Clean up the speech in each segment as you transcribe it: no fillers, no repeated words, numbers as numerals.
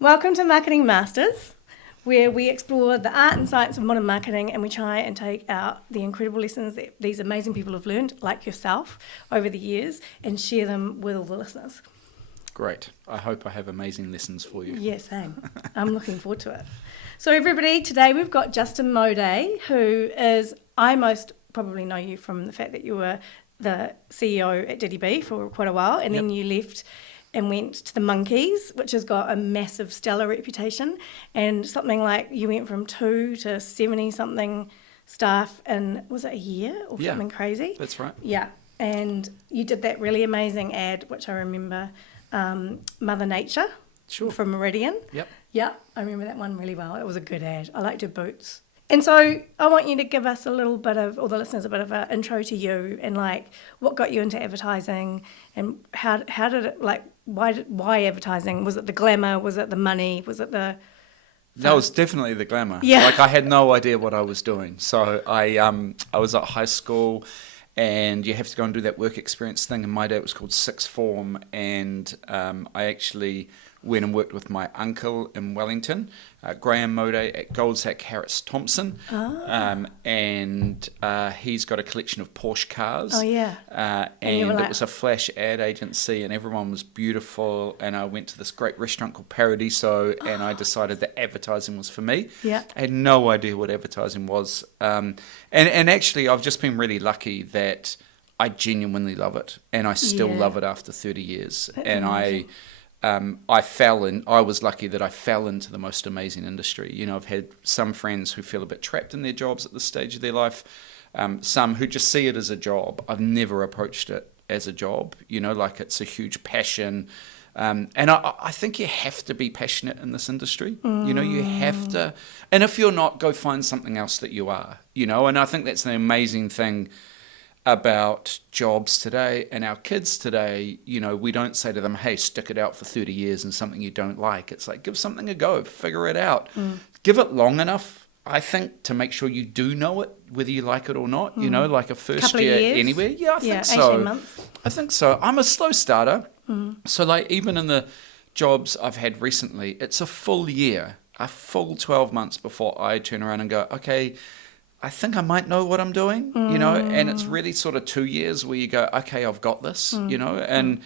Welcome to Marketing Masters, where we explore the art and science of modern marketing and we try and take out the incredible lessons that these amazing people have learned, like yourself, over the years and share them with all the listeners. Great. I hope I have amazing lessons for you. Yeah, same. I'm looking forward to it. So everybody, today we've got Justin Mowday, who is, I most probably know you from the fact that you were the CEO at DDB for quite a while, and then you left and went to the Monkeys, which has got a massive stellar reputation, and something like you went from 2 to 70 something staff in, was it a year or something crazy? That's right. Yeah, and you did that really amazing ad, which I remember, Mother Nature from Meridian. Yeah, I remember that one really well. It was a good ad. I liked her boots. And so I want you to give us a little bit of, all the listeners, a bit of an intro to you and like what got you into advertising and how did it, like, why advertising? Was it the glamour? Was it the money? Was it the... That was definitely the glamour. Yeah. Like I had no idea what I was doing. So I was at high school and you have to go and do that work experience thing. In my day it was called sixth form, and I actually went and worked with my uncle in Wellington, Graham Mowday at Goldsack Harris Thompson, and he's got a collection of Porsche cars. Oh yeah. And it was a flash ad agency, and everyone was beautiful. And I went to this great restaurant called Paradiso, and I decided that advertising was for me. Yeah. I had no idea what advertising was, and actually I've just been really lucky that I genuinely love it, and I still love it after 30 years. And I was lucky that I fell into the most amazing industry. You know, I've had some friends who feel a bit trapped in their jobs at this stage of their life, some who just see it as a job. I've never approached it as a job, you know, like it's a huge passion. And I think you have to be passionate in this industry. You know, you have to. And if you're not, go find something else that you are, you know. And I think that's the amazing thing about jobs today and our kids today. You know, we don't say to them, hey, stick it out for 30 years in something you don't like. It's like, give something a go, figure it out. Give it long enough, I think, to make sure you do know it, whether you like it or not. You know, like a first year anywhere. Yeah, I think so. 18 months. I think so. I'm a slow starter. So like even in the jobs I've had recently, it's a full year, a full 12 months before I turn around and go, okay, I think I might know what I'm doing, you know, and it's really sort of 2 years where you go, okay, I've got this, you know, and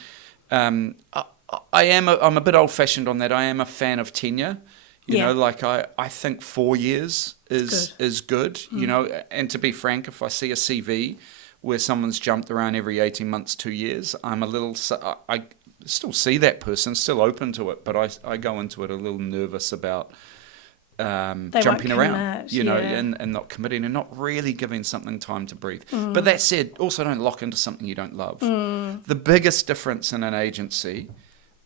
I'm a bit old fashioned on that. I am a fan of tenure, you know, like I think 4 years is good, you know, and to be frank, if I see a CV where someone's jumped around every 18 months, 2 years, I still see that person, still open to it, but I go into it a little nervous about jumping around, you know, and not committing and not really giving something time to breathe. But that said, also don't lock into something you don't love. The biggest difference in an agency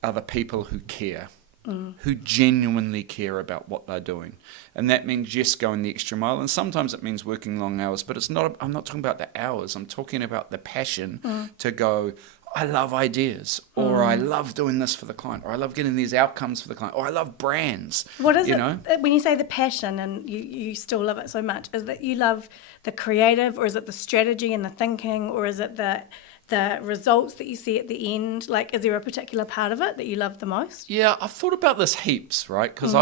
are the people who care, who genuinely care about what they're doing. And that means just going the extra mile. And sometimes it means working long hours, but I'm not talking about the hours. I'm talking about the passion to go, I love ideas, or I love doing this for the client, or I love getting these outcomes for the client, or I love brands. What is it, when you say the passion and you still love it so much, is that you love the creative, or is it the strategy and the thinking, or is it the results that you see at the end? Like, is there a particular part of it that you love the most? Yeah, I've thought about this heaps, right? Because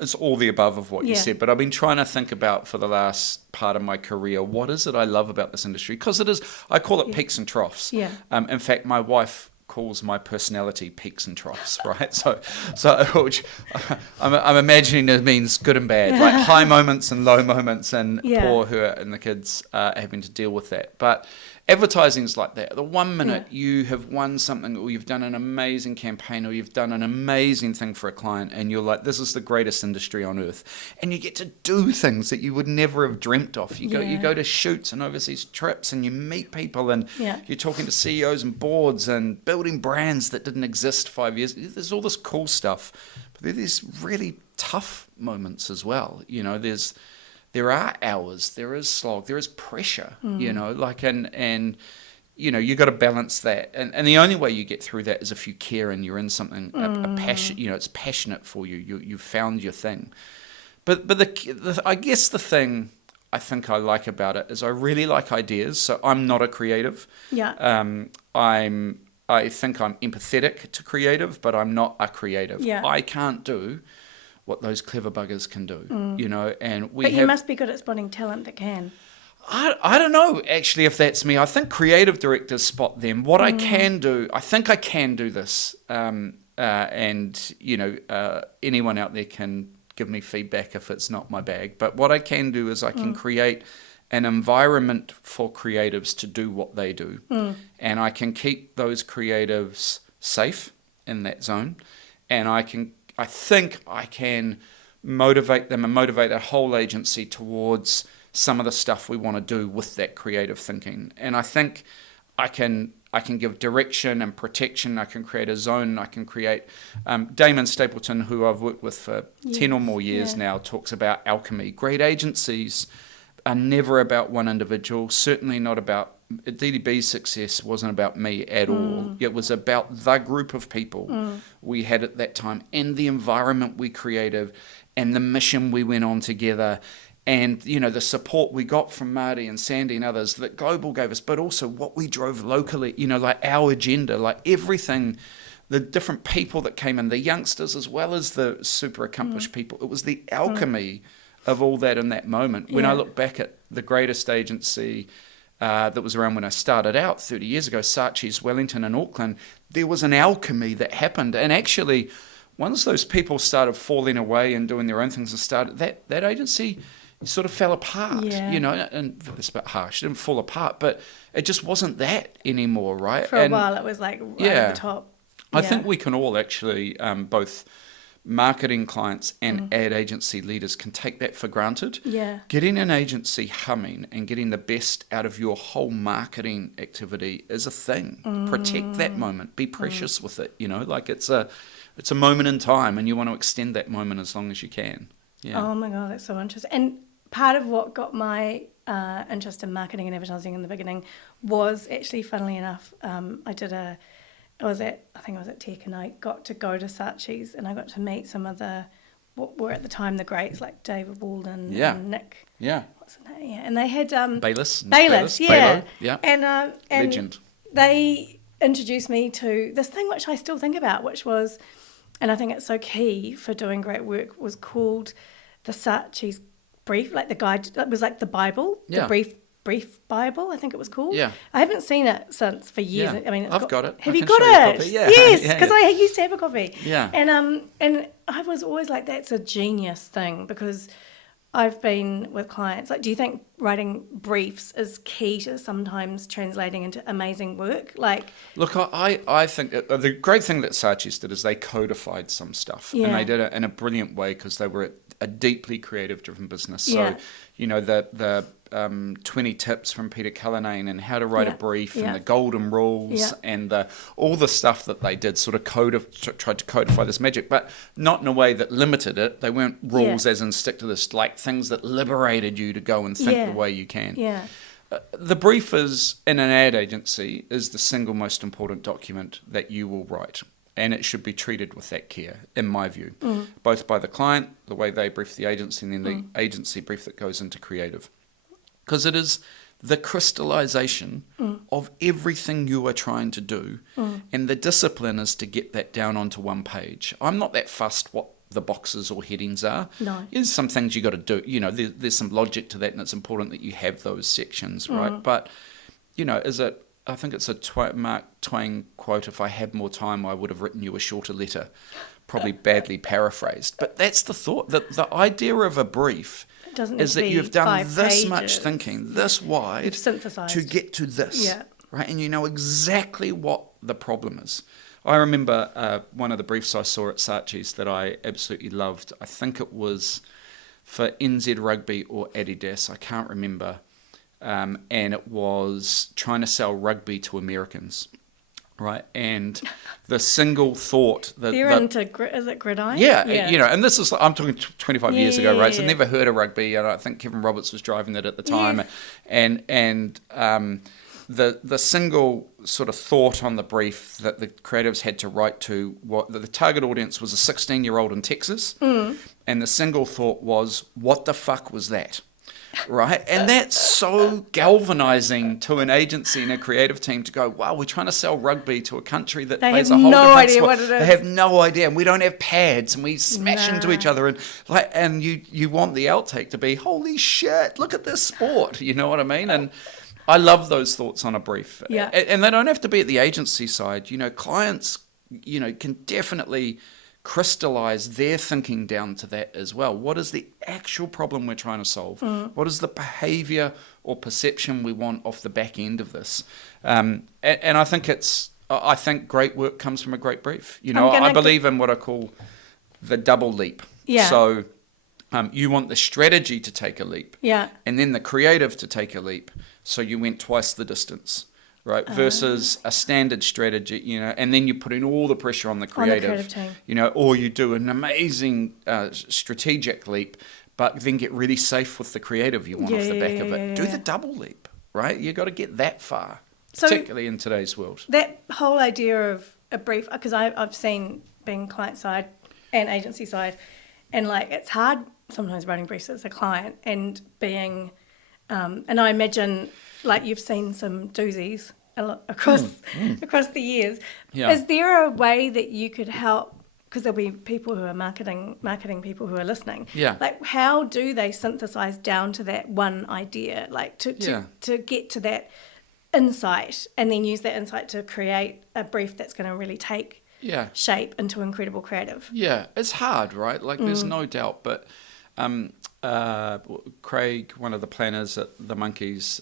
it's all the above of what you said, but I've been trying to think about for the last part of my career, what is it I love about this industry? Because I call it peaks and troughs. Yeah. In fact, my wife calls my personality peaks and troughs, right? So which I'm imagining it means good and bad, like high moments and low moments, and poor her and the kids having to deal with that. But advertising's like that. The 1 minute you have won something, or you've done an amazing campaign, or you've done an amazing thing for a client, and you're like, this is the greatest industry on earth, and you get to do things that you would never have dreamt of. You go to shoots and overseas trips, and you meet people, and you're talking to CEOs and boards and building brands that didn't exist 5 years. There's all this cool stuff, but there's really tough moments as well. You know, there are hours, there is slog, there is pressure, you know, like, and you know, you got to balance that. And the only way you get through that is if you care and you're in something, a passion, you know, it's passionate for you. You've found your thing. But I guess the thing I think I like about it is I really like ideas. So I'm not a creative. Yeah. I think I'm empathetic to creative, but I'm not a creative. Yeah. I can't do what those clever buggers can do, you know, and we But have... you must be good at spotting talent that can. I don't know, actually, if that's me. I think creative directors spot them. What I can do, I think I can do this, and, you know, anyone out there can give me feedback if it's not my bag. But what I can do is I can create an environment for creatives to do what they do. And I can keep those creatives safe in that zone. And I think I can motivate them and motivate a whole agency towards some of the stuff we want to do with that creative thinking. And I think I can give direction and protection. I can create a zone. I can create... Damon Stapleton, who I've worked with for 10 or more years now, talks about alchemy. Great agencies are never about one individual, certainly not about... DDB's success wasn't about me at all. It was about the group of people we had at that time, and the environment we created, and the mission we went on together, and, you know, the support we got from Marty and Sandy and others that Global gave us, but also what we drove locally, you know, like our agenda, like everything, the different people that came in, the youngsters as well as the super accomplished people. It was the alchemy of all that in that moment. When I look back at the greatest agency that was around when I started out 30 years ago, Saatchi's Wellington in Auckland, there was an alchemy that happened. And actually, once those people started falling away and doing their own things and started, that agency sort of fell apart, you know, and it's a bit harsh, it didn't fall apart, but it just wasn't that anymore, right? For a while, it was like right at the top. I think we can all actually, both marketing clients and ad agency leaders can take that for granted. Yeah. Getting an agency humming and getting the best out of your whole marketing activity is a thing. Protect that moment. Be precious with it, you know, like it's a moment in time and you want to extend that moment as long as you can. Yeah. Oh my God, that's so interesting. And part of what got my interest in marketing and advertising in the beginning was actually, funnily enough, I think I was at Tech, and I got to go to Saatchi's, and I got to meet some of what were at the time the greats, like David Walden and Nick. Yeah. What's his name? Yeah. And they had... Bayless, yeah. Balo, yeah. And Legend. They introduced me to this thing which I still think about, which was, and I think it's so key for doing great work, was called the Saatchi's brief, like the guide. It was like the Bible, the brief Bible, I think it was called. Yeah. I haven't seen it since for years. Yeah. I mean, I've got it. Have I you can got show you a it? copy. Yeah. Yes, Yeah, because I used to have a copy. Yeah. And I was always like, that's a genius thing, because I've been with clients. Like, do you think writing briefs is key to sometimes translating into amazing work? Like, look, I think the great thing that Saatchi's did is they codified some stuff, and they did it in a brilliant way because they were a deeply creative-driven business. So, you know, the 20 tips from Peter Cullinane and how to write a brief and the golden rules and all the stuff that they did sort of tried to codify this magic, but not in a way that limited it. They weren't rules as in stick to this, like things that liberated you to go and think the way you can. Yeah. The brief is, in an ad agency, is the single most important document that you will write. And it should be treated with that care, in my view, both by the client, the way they brief the agency, and then the agency brief that goes into creative. Because it is the crystallization of everything you are trying to do, and the discipline is to get that down onto one page. I'm not that fussed what the boxes or headings are. No. There's some things you got to do. You know, there's some logic to that, and it's important that you have those sections, right? But, you know, I think it's a Mark Twain quote, if I had more time, I would have written you a shorter letter, probably badly paraphrased. But that's the thought. The idea of a brief is that you've done this much thinking, this wide, to get to this, right? And you know exactly what the problem is. I remember one of the briefs I saw at Saatchi's that I absolutely loved. I think it was for NZ Rugby or Adidas, I can't remember. And it was trying to sell rugby to Americans, right? And the single thought that... They're into, is it gridiron? Yeah, you know, and this is, I'm talking 25 years ago, right? So I'd never heard of rugby, and I think Kevin Roberts was driving it at the time. Yes. And the single sort of thought on the brief that the creatives had to write to, the target audience was a 16-year-old in Texas, and the single thought was, what the fuck was that? right? And that's so galvanizing to an agency and a creative team to go, wow, we're trying to sell rugby to a country that They plays have a whole no different idea sport. what it is. They have no idea, and we don't have pads, and we smash into each other, and you want the outtake to be, holy shit, look at this sport, you know what I mean? And I love those thoughts on a brief. Yeah. And they don't have to be at the agency side. Clients, can definitely crystallize their thinking down to that as well. What is the actual problem we're trying to solve? What is the behavior or perception we want off the back end of this? And I think great work comes from a great brief. I believe in what I call the double leap. Yeah. So you want the strategy to take a leap. Yeah. And then the creative to take a leap. So you went twice the distance, right? Versus a standard strategy, and then you put in all the pressure on the creative team. Or you do an amazing strategic leap, but then get really safe with the creative you want off the back of it. Do the double leap, right? You got to get that far, particularly in today's world. That whole idea of a brief, because I've seen being client side and agency side, and it's hard sometimes writing briefs as a client and being, and I imagine you've seen some doozies across the years. Yeah. Is there a way that you could help? Because there'll be people who are marketing people who are listening. Yeah. How do they synthesize down to that one idea? To get to that insight, and then use that insight to create a brief that's going to really take shape into incredible creative. Yeah, it's hard, right? There's no doubt, but Craig, one of the planners at the Monkeys,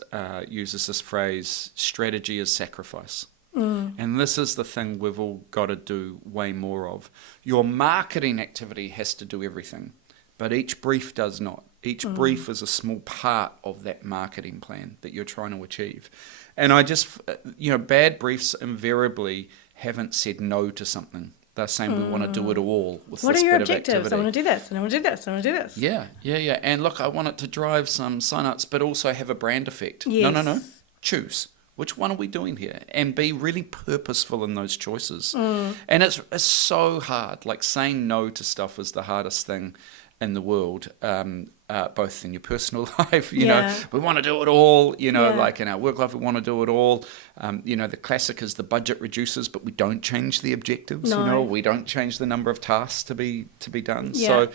uses this phrase, strategy is sacrifice. And this is the thing we've all got to do way more of. Your marketing activity has to do everything, but each brief does not. Each brief is a small part of that marketing plan that you're trying to achieve. And I just, bad briefs invariably haven't said no to something. They're saying we want to do it all with what this are your bit objectives? of activity. I want to do this, and I want to do this, and I want to do this. Yeah. And look, I want it to drive some sign-ups, but also have a brand effect. Yes. No. Choose. Which one are we doing here? And be really purposeful in those choices. And it's so hard. Saying no to stuff is the hardest thing in the world, both in your personal life, you know, we want to do it all, in our work life, we want to do it all. The classic is the budget reduces, but we don't change the objectives, we don't change the number of tasks to be done. Yeah. So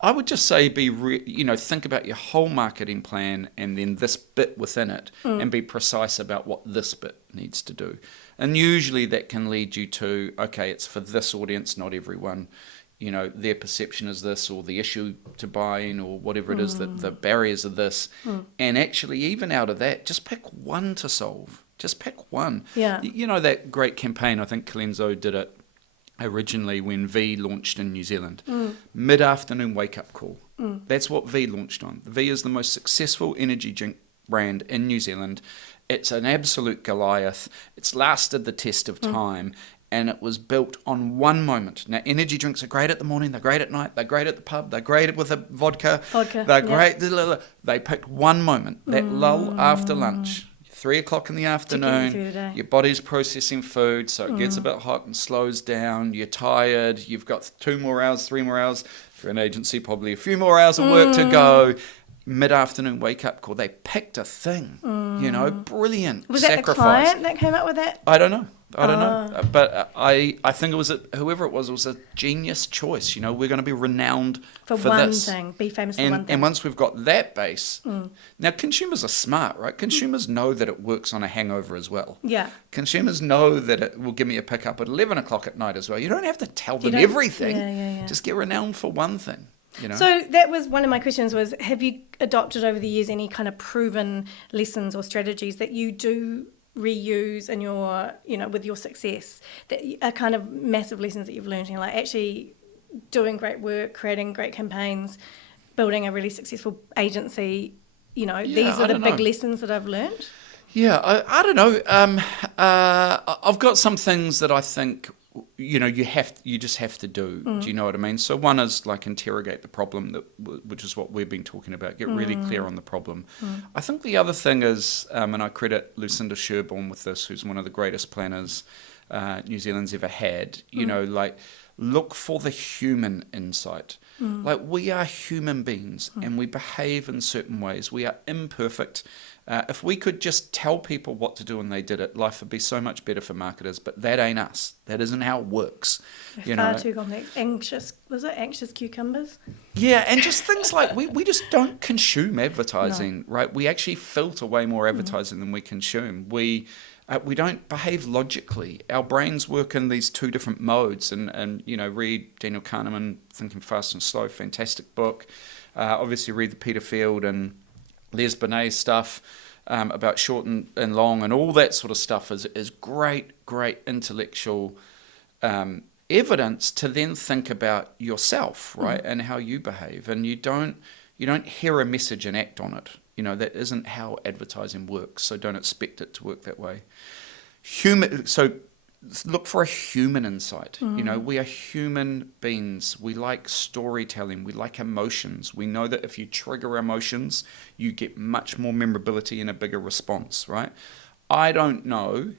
I would just say think about your whole marketing plan and then this bit within it and be precise about what this bit needs to do. And usually that can lead you to, okay, it's for this audience, not everyone. Their perception is this, or the issue to buying, or whatever it is, that the barriers are this. And actually, even out of that, just pick one to solve. Just pick one. Yeah. That great campaign, I think Colenso did it originally when V launched in New Zealand. Mid-afternoon wake-up call. That's what V launched on. V is the most successful energy drink brand in New Zealand. It's an absolute Goliath. It's lasted the test of time. And it was built on one moment. Now, energy drinks are great at the morning, they're great at night, they're great at the pub, they're great with a vodka. They're great. They picked one moment, that lull after lunch, 3 o'clock in the afternoon, your body's processing food, so it gets a bit hot and slows down, you're tired, you've got 2 more hours, 3 more hours, for an agency probably a few more hours of work to go. Mid-afternoon wake-up call. They picked a thing, brilliant. Was that the client that came up with that? I don't know. But I think it was whoever it was a genius choice. We're going to be renowned for one this. thing, be famous for one thing. And once we've got that base, now consumers are smart, right? Consumers know that it works on a hangover as well. Yeah. Consumers know that it will give me a pickup at 11 o'clock at night as well. You don't have to tell them everything. Yeah. Just get renowned for one thing. So that was one of my questions was, have you adopted over the years any kind of proven lessons or strategies that you do reuse in your, with your success, that are kind of massive lessons that you've learned, actually doing great work, creating great campaigns, building a really successful agency, these are the big lessons that I've learned? Yeah, I don't know. I've got some things that I think you just have to do. Do you know what I mean? So one is interrogate the problem, which is what we've been talking about. Get really clear on the problem. I think the other thing is, and I credit Lucinda Sherborne with this, who's one of the greatest planners New Zealand's ever had. look for the human insight. Like, we are human beings and we behave in certain ways. We are imperfect. If we could just tell people what to do and they did it, life would be so much better for marketers. But that ain't us. That isn't how it works. They're far too complex. Anxious cucumbers? Yeah, and just things like we just don't consume advertising, right? We actually filter way more advertising than we consume. We don't behave logically. Our brains work in these two different modes. And read Daniel Kahneman, Thinking Fast and Slow, fantastic book. Obviously read the Peter Field and Les Binet stuff about short and long and all that sort of stuff is great intellectual evidence to then think about yourself, right, and how you behave. And you don't hear a message and act on it. That isn't how advertising works, so don't expect it to work that way. So look for a human insight. We are human beings. We like storytelling. We like emotions. We know that if you trigger emotions, you get much more memorability and a bigger response, right? I don't know.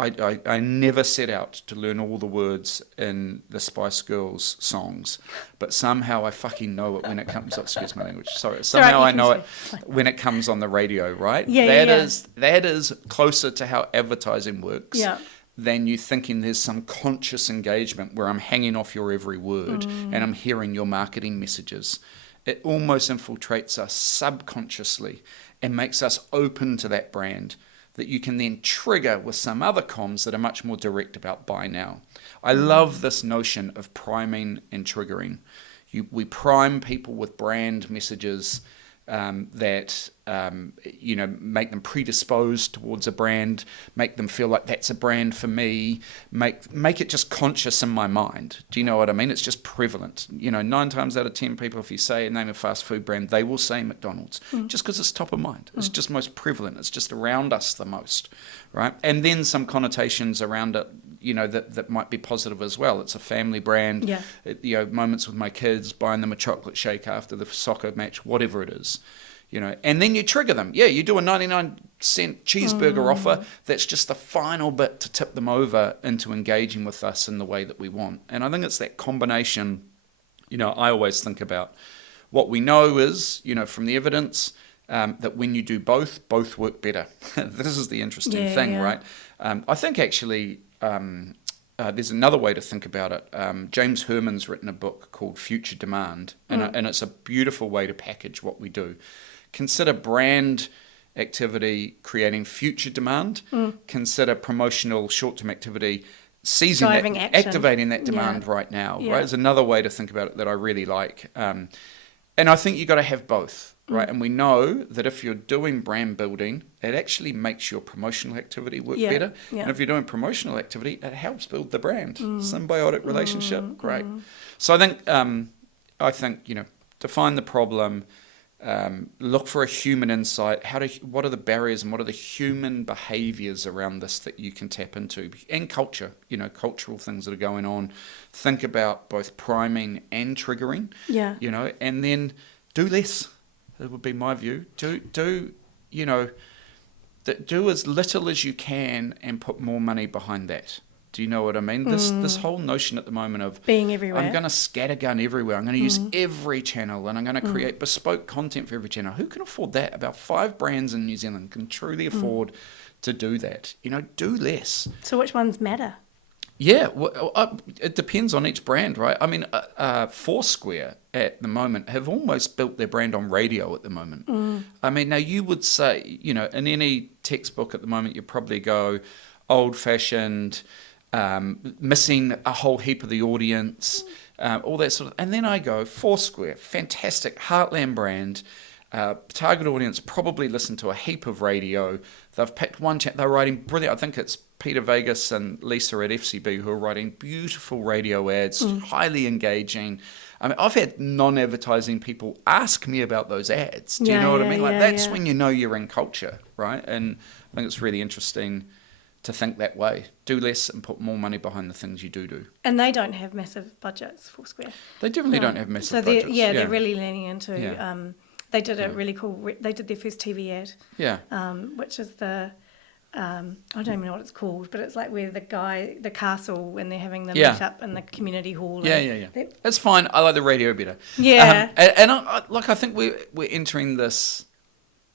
I never set out to learn all the words in the Spice Girls songs, but somehow I fucking know it when it comes. Excuse my language. Sorry. Somehow I know it when it comes on the radio. Right. That is closer to how advertising works. Yeah. Than you thinking there's some conscious engagement where I'm hanging off your every word and I'm hearing your marketing messages. It almost infiltrates us subconsciously and makes us open to that brand that you can then trigger with some other comms that are much more direct about buy now. I love this notion of priming and triggering. We prime people with brand messages that make them predisposed towards a brand, make them feel like that's a brand for me, make it just conscious in my mind. Do you know what I mean? It's just prevalent. 9 times out of 10 people, if you say a name of fast food brand, they will say McDonald's just because it's top of mind. It's just most prevalent. It's just around us the most, right? And then some connotations around it, that might be positive as well. It's a family brand. Yeah. Moments with my kids, buying them a chocolate shake after the soccer match, whatever it is. And then you trigger them. Yeah, you do a 99-cent cheeseburger offer. That's just the final bit to tip them over into engaging with us in the way that we want. And I think it's that combination. I always think about what we know is, from the evidence, that when you do both work better. This is the interesting thing, right? I think actually there's another way to think about it. James Herman's written a book called Future Demand, and it's a beautiful way to package what we do. Consider brand activity creating future demand. Consider promotional short-term activity activating that demand right now. Yeah. Right, is another way to think about it that I really like. And I think you got to have both. Right, and we know that if you're doing brand building, it actually makes your promotional activity work better. Yeah. And if you're doing promotional activity, it helps build the brand. Symbiotic relationship, great. So I think define the problem, look for a human insight. What are the barriers and what are the human behaviours around this that you can tap into, and culture, cultural things that are going on. Think about both priming and triggering. Yeah. And then do less. That would be my view. Do as little as you can and put more money behind that. Do you know what I mean? This whole notion at the moment of being everywhere. I'm going to scattergun everywhere. I'm going to use every channel and I'm going to create bespoke content for every channel. Who can afford that? About 5 brands in New Zealand can truly afford to do that. Do less. So which ones matter? Yeah, it depends on each brand, right? I mean, Foursquare at the moment have almost built their brand on radio at the moment. I mean, now you would say, in any textbook at the moment, you probably go old-fashioned, missing a whole heap of the audience, all that sort of. And then I go Foursquare, fantastic heartland brand. Target audience probably listen to a heap of radio. They've picked one channel. They're writing brilliant. I think it's Peter Vegas and Lisa at FCB who are writing beautiful radio ads, highly engaging. I mean, I've had non-advertising people ask me about those ads. Do you know what I mean? That's when you know you're in culture, right? And I think it's really interesting to think that way. Do less and put more money behind the things you do. And they don't have massive budgets, Foursquare. They definitely don't have massive budgets. So they're really leaning into... They did a really cool... They did their first TV ad. Yeah. Which is the I don't even know what it's called, but it's like where the castle, when they're having the Yeah. meet up in the community hall. Yeah, and yeah, yeah. that- It's fine. I like the radio better. Yeah. And I think we're entering this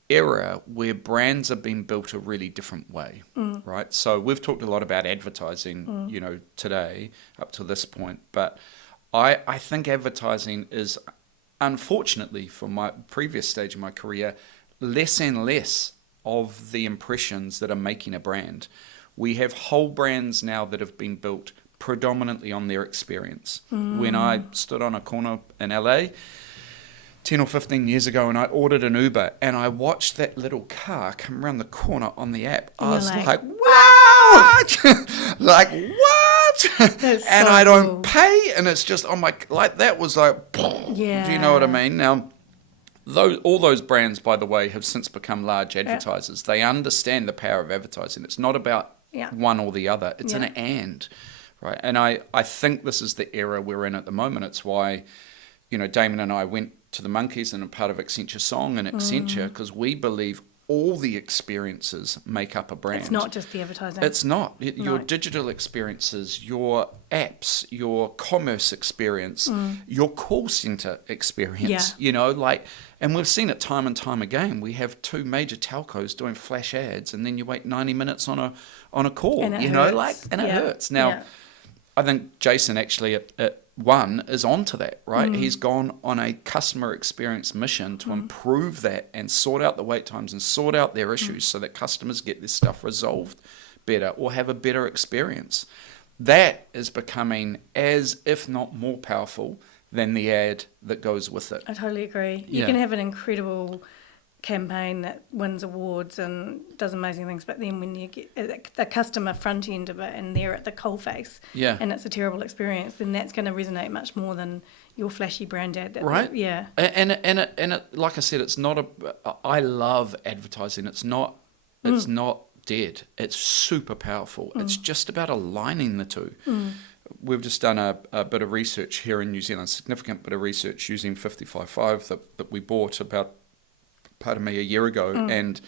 era where brands are being built a really different way, right? So we've talked a lot about advertising, today up to this point, but I think advertising is, unfortunately, for my previous stage of my career, less and less of the impressions that are making a brand. We have whole brands now that have been built predominantly on their experience. When I stood on a corner in LA 10 or 15 years ago and I ordered an Uber and I watched that little car come around the corner on the app, And I you're was like, like, what? Like, what? That's And so I don't cool. pay, and it's just on my, like, that was like, do you know what I mean? Now, all those brands, by the way, have since become large advertisers. They understand the power of advertising. It's not about one or the other. It's an and, right? And I think this is the era we're in at the moment. It's why, Damon and I went to the Monkeys and a part of Accenture Song and Accenture, because we believe all the experiences make up a brand. It's not just the advertising. It's not. Your digital experiences, your apps, your commerce experience, your call center experience, and we've seen it time and time again. We have two major telcos doing flash ads, and then you wait 90 minutes on a call, and it hurts. and it hurts. Now, I think Jason actually at One is onto that, right? He's gone on a customer experience mission to improve that and sort out the wait times and sort out their issues so that customers get this stuff resolved better or have a better experience. That is becoming as, if not more powerful than the ad that goes with it. I totally agree. You can have an incredible campaign that wins awards and does amazing things, but then when you get the customer front end of it and they're at the coalface and it's a terrible experience, then that's going to resonate much more than your flashy brand ad. Right? Yeah. And it, like I said, it's not I love advertising. It's not dead. It's super powerful. It's just about aligning the two. We've just done a bit of research here in New Zealand, significant bit of research using 55.5 that we bought about a year ago, and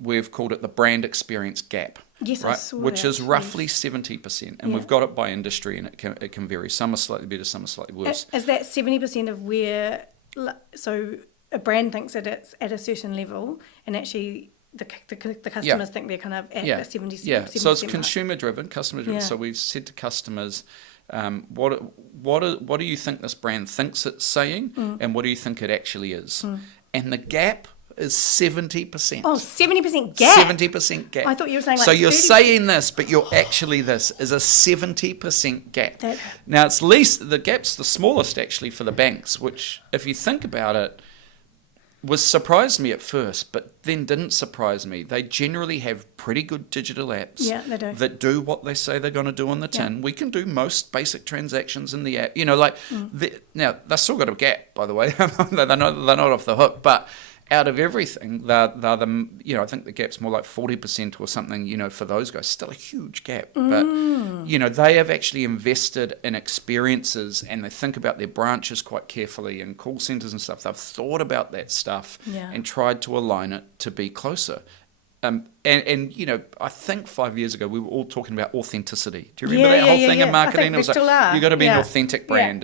we've called it the brand experience gap. Yes, right? I saw Which that, is roughly 70%, and we've got it by industry, and it can vary. Some are slightly better, some are slightly worse. Is that 70% of where, so a brand thinks that it's at a certain level, and actually the customers think they're kind of at a 70%. Yeah, so it's mark. consumer driven, customer driven. Yeah. So we've said to customers, what do you think this brand thinks it's saying, and what do you think it actually is? And the gap is 70%. Oh, 70% gap. 70% gap. I thought you were saying like so you're 30%. saying this, but you're actually this is a 70% gap. That- Now it's least the gap's the smallest actually for the banks, which if you think about it, surprised me at first, but then didn't surprise me. They generally have pretty good digital apps they do. that do what they say they're going to do on the tin. Yeah. We can do most basic transactions in the app. Now they've still got a gap, by the way. they're not off the hook, but out of everything, they're the, I think the gap's more like 40% or something, for those guys. Still a huge gap. But, they have actually invested in experiences and they think about their branches quite carefully and call centers and stuff. They've thought about that stuff and tried to align it to be closer. I think 5 years ago we were all talking about authenticity. Do you remember that whole thing in marketing? It was like, you got to be an authentic brand.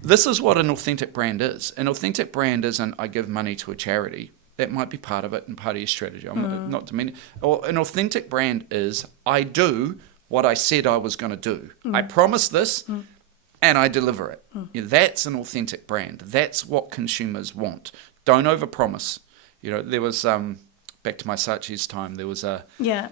This is what an authentic brand is. An authentic brand isn't I give money to a charity. That might be part of it and part of your strategy. I'm not demeaning. Or an authentic brand is I do what I said I was going to do. I promise this and I deliver it. That's an authentic brand. That's what consumers want. Don't overpromise. There was back to my Saatchi's time, there was a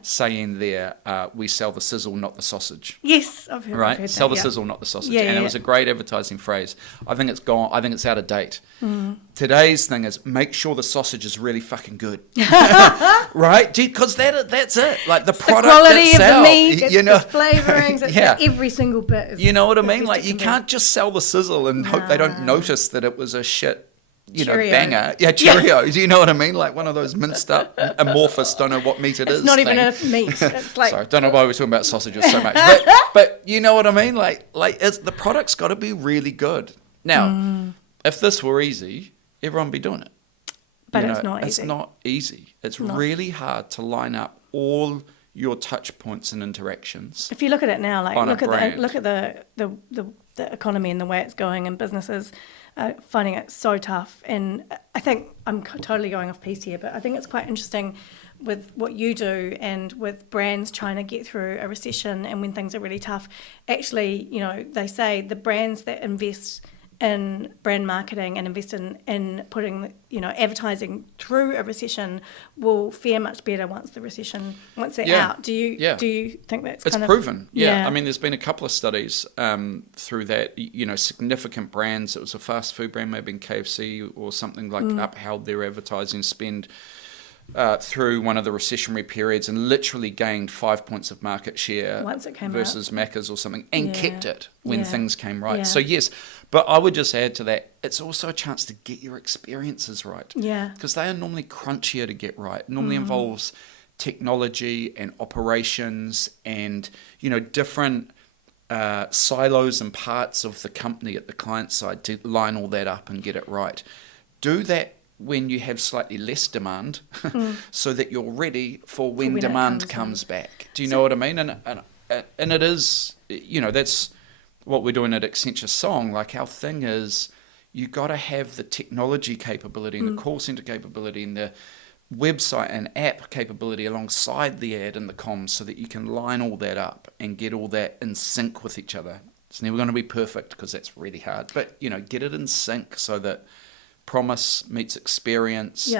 saying there, we sell the sizzle, not the sausage. Yes, I've heard, right? I've heard Sell that, the sizzle, not the sausage. Yeah, and it was a great advertising phrase. I think it's gone. I think it's out of date. Today's thing is make sure the sausage is really fucking good. Right? Because that's it. Like the product quality itself. Of the meat, it's the flavorings, it's Yeah. every single bit. You know what I mean? Like you can't just sell the sizzle and hope they don't notice that it was a shit Cheerio. banger. Yeah, Cheerios. You know what I mean? Like one of those minced up amorphous, don't know what meat It's is. not even thing. a meat. It's like Sorry, don't know why we're talking about sausages so much. But you know what I mean? Like the product's got to be really good. Now, if this were easy, everyone would be doing it. But it's not easy. It's not easy. It's really hard to line up all your touch points and interactions. If you look at it now, like On a look at brand. the economy and the way it's going, and businesses are finding it so tough. And I think I'm totally going off piece here, but I think it's quite interesting with what you do and with brands trying to get through a recession and when things are really tough. Actually, you know, they say the brands that invest in brand marketing and invest in putting, you know, advertising through a recession will fare much better once they're out. Do you think that's it's kind proven? of, Yeah. I mean, there's been a couple of studies through that. You know, significant brands. It was a fast food brand, maybe in KFC or something, like upheld their advertising spend through one of the recessionary periods and literally gained 5 points of market share once it came versus Macca's or something, and kept it when things came right. Yeah. So yes, but I would just add to that, it's also a chance to get your experiences right. Yeah. Because they are normally crunchier to get right. It normally involves technology and operations and, you know, different silos and parts of the company at the client side to line all that up and get it right. Do that when you have slightly less demand so that you're ready for when demand comes back. Do you know what I mean? And it is, you know, that's what we're doing at Accenture Song. Like, our thing is, you got to have the technology capability and the call center capability and the website and app capability alongside the ad and the comms so that you can line all that up and get all that in sync with each other. It's never going to be perfect because that's really hard, but, you know, get it in sync so that promise meets experience,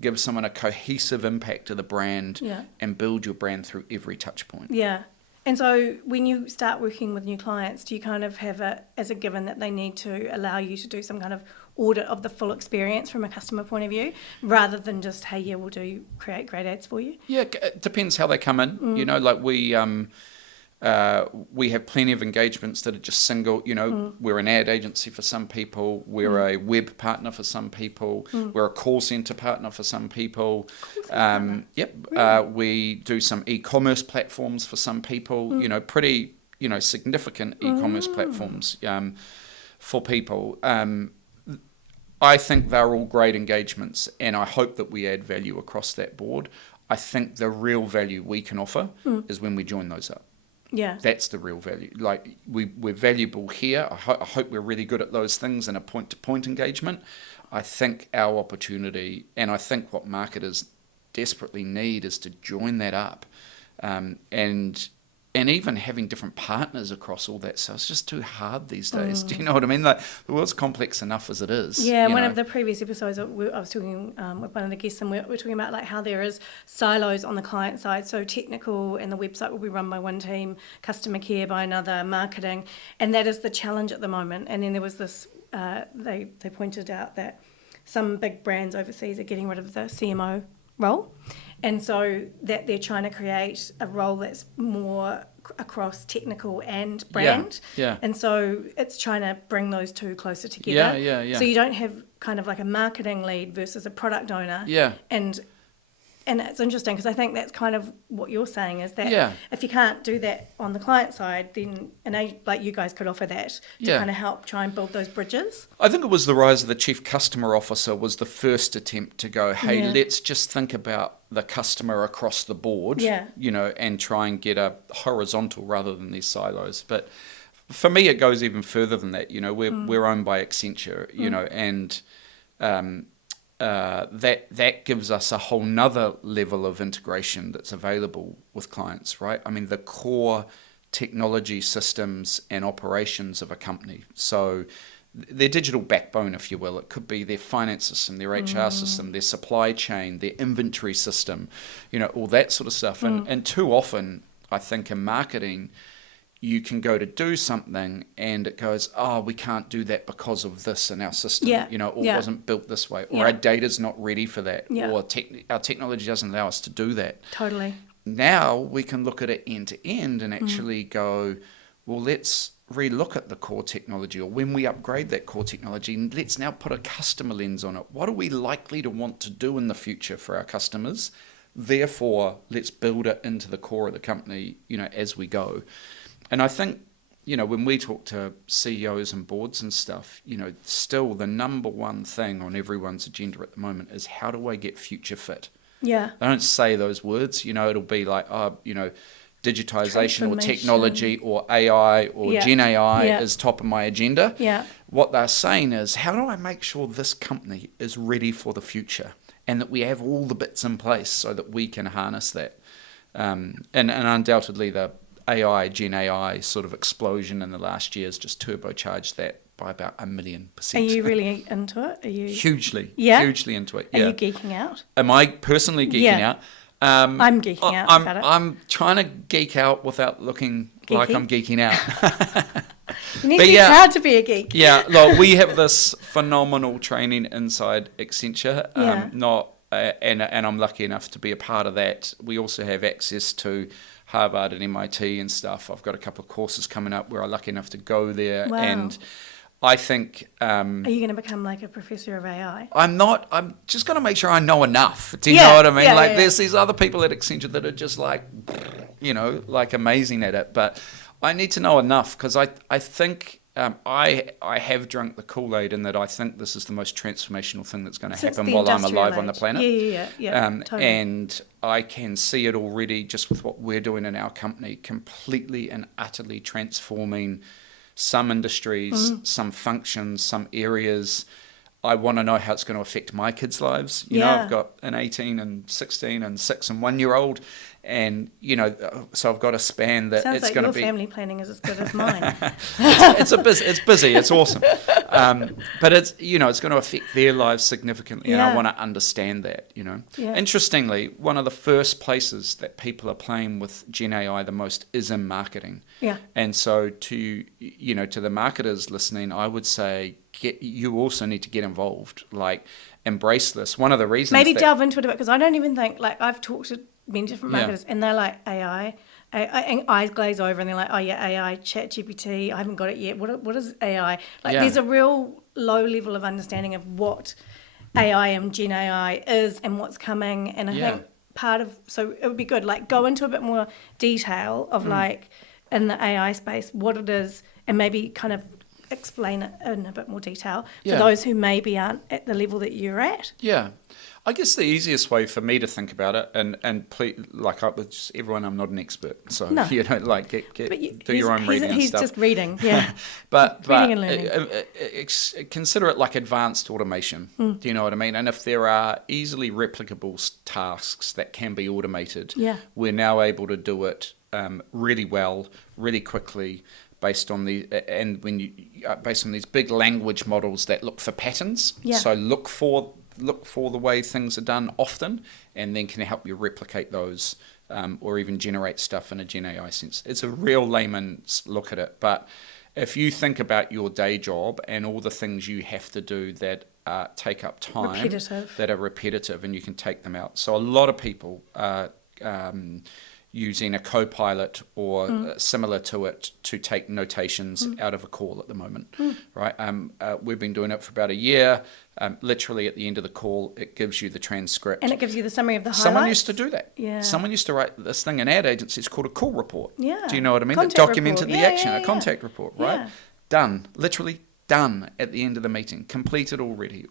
give someone a cohesive impact to the brand, and build your brand through every touch point. Yeah. And so when you start working with new clients, do you kind of have it as a given that they need to allow you to do some kind of audit of the full experience from a customer point of view, rather than just, hey, yeah, we'll create great ads for you? Yeah, it depends how they come in. You know, like we have plenty of engagements that are just single. You know, we're an ad agency for some people. We're a web partner for some people. We're a call center partner for some people. We do some e-commerce platforms for some people. You know, pretty, you know, significant e-commerce platforms for people. I think they're all great engagements, and I hope that we add value across that board. I think the real value we can offer is when we join those up. Yeah. That's the real value. Like, we're valuable here. I hope we're really good at those things in a point-to-point engagement. I think our opportunity, and I think what marketers desperately need, is to join that up, and even having different partners across all that. So it's just too hard these days. Do you know what I mean? Like, the world's complex enough as it is. Yeah, one of the previous episodes, I was talking with one of the guests, and we're talking about like how there is silos on the client side. So technical and the website will be run by one team, customer care by another, marketing, and that is the challenge at the moment. And then there was this, they pointed out that some big brands overseas are getting rid of the CMO role. And so that they're trying to create a role that's more across technical and brand. Yeah. And so it's trying to bring those two closer together. Yeah. So you don't have kind of like a marketing lead versus a product owner. Yeah. And it's interesting because I think that's kind of what you're saying, is that if you can't do that on the client side, then like you guys could offer that to kind of help try and build those bridges. I think it was the rise of the chief customer officer was the first attempt to go, hey, let's just think about the customer across the board, you know, and try and get a horizontal rather than these silos. But for me, it goes even further than that. You know, we're owned by Accenture, you know, and that gives us a whole nother level of integration that's available with clients, right? I mean, the core technology systems and operations of a company. So their digital backbone, if you will, it could be their finance system, their HR system, their supply chain, their inventory system, you know, all that sort of stuff. And too often, I think in marketing, you can go to do something and it goes, oh, we can't do that because of this in our system, you know, or wasn't built this way, or our data's not ready for that, or our technology doesn't allow us to do that. Totally. Now we can look at it end to end and actually go, well, let's relook at the core technology, or when we upgrade that core technology, let's now put a customer lens on it. What are we likely to want to do in the future for our customers? Therefore, let's build it into the core of the company, you know, as we go. And I think, you know, when we talk to CEOs and boards and stuff, you know, still the number one thing on everyone's agenda at the moment is, how do I get future fit? Yeah. They don't say those words. It'll be like, digitization or technology or AI or Gen AI is top of my agenda. Yeah. What they're saying is, how do I make sure this company is ready for the future and that we have all the bits in place so that we can harness that? And undoubtedly the Gen AI sort of explosion in the last year has just turbocharged that by about 1,000,000%. Are you really into it? Are you hugely into it? Are Yeah. you geeking out? Am I personally geeking out? I'm geeking out about it. I'm trying to geek out without looking like I'm geeking out. You need to be proud to be a geek. Yeah, look, we have this phenomenal training inside Accenture. And I'm lucky enough to be a part of that. We also have access to Harvard and MIT and stuff. I've got a couple of courses coming up where I'm lucky enough to go there. Wow. And I think... are you going to become like a professor of AI? I'm not. I'm just going to make sure I know enough. Do you know what I mean? Yeah, there's these other people at Accenture that are just like amazing at it. But I need to know enough because I think... I have drunk the Kool-Aid in that I think this is the most transformational thing that's going to happen while I'm alive on the planet. Yeah, totally. And I can see it already just with what we're doing in our company, completely and utterly transforming some industries, some functions, some areas. I want to know how it's going to affect my kids' lives. I've got an 18 and 16 and 6 and 1 year old. And, so I've got a span that Sounds it's like going to your be... family planning is as good as mine. It's busy. It's awesome. But it's, it's going to affect their lives significantly. And I want to understand that, Yeah. Interestingly, one of the first places that people are playing with Gen AI the most is in marketing. Yeah. And so to the marketers listening, I would say, you also need to get involved, like embrace this. One of the reasons maybe delve into it a bit because I don't even think I've talked to many different marketers Yeah. and they're like AI and eyes glaze over and they're like, oh yeah, AI, chat GPT, I haven't got it yet. What is AI? There's a real low level of understanding of what AI and Gen AI is and what's coming. And I think so it would be good, go into a bit more detail of in the AI space, what it is and maybe kind of explain it in a bit more detail for those who maybe aren't at the level that you're at. Yeah. I guess the easiest way for me to think about it, and please, with just everyone, I'm not an expert, so do your own reading and he's stuff. He's just reading, yeah. but reading and learning. Consider it like advanced automation. Do you know what I mean? And if there are easily replicable tasks that can be automated, we're now able to do it really well, really quickly. Based on these big language models that look for patterns, so look for the way things are done often, and then can help you replicate those, or even generate stuff in a Gen AI sense. It's a real layman's look at it, but if you think about your day job and all the things you have to do that take up time, that are repetitive, and you can take them out. So a lot of people are using a co-pilot or similar to it to take notations out of a call at the moment, right? We've been doing it for about a year. Literally at the end of the call, it gives you the transcript. And it gives you the summary of the highlights. Someone used to do that. Yeah. Someone used to write this thing in ad agencies called a call report. Yeah. Do you know what I mean? Contact That documented report. the action, a contact report, right? Yeah. Done. Literally done at the end of the meeting, completed already,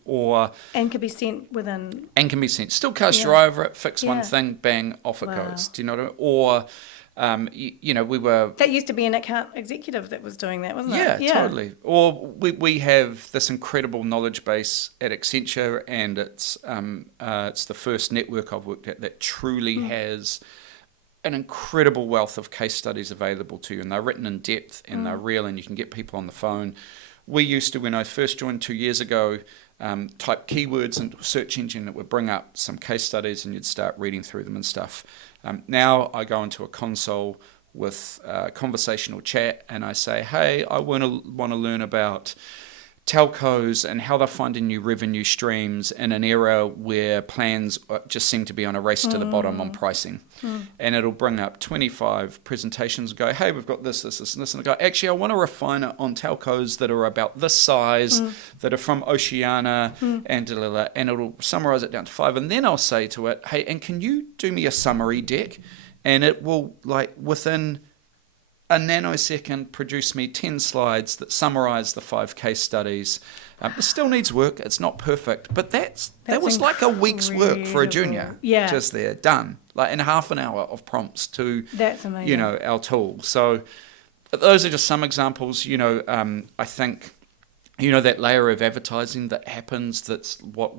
and can be sent within. And can be sent. Still cast your eye over it, fix one thing, bang, off it goes. Do you know what I mean? Or we were. That used to be an account executive that was doing that, wasn't it? Yeah, totally. Or we have this incredible knowledge base at Accenture, and it's the first network I've worked at that truly has an incredible wealth of case studies available to you, and they're written in depth and they're real, and you can get people on the phone. We used to, when I first joined 2 years ago, type keywords into a search engine that would bring up some case studies and you'd start reading through them and stuff. Now I go into a console with conversational chat and I say, hey, I want to learn about telcos and how they're finding new revenue streams in an era where plans just seem to be on a race to the bottom on pricing. And it'll bring up 25 presentations and go, hey, we've got this, this, this, and this. And I go, actually, I want to refine it on telcos that are about this size, that are from Oceania, and it'll summarize it down to 5. And then I'll say to it, hey, and can you do me a summary deck? And it will, within a nanosecond, produce me 10 slides that summarize the 5 case studies It still needs work. It's not perfect, but that That's was like a week's work for a junior. incredible. Yeah. Just there, done. Like in half an hour of prompts to, That's amazing. you know, our tool. So those are just some examples. You know, I think, you know, that layer of advertising that happens. That's what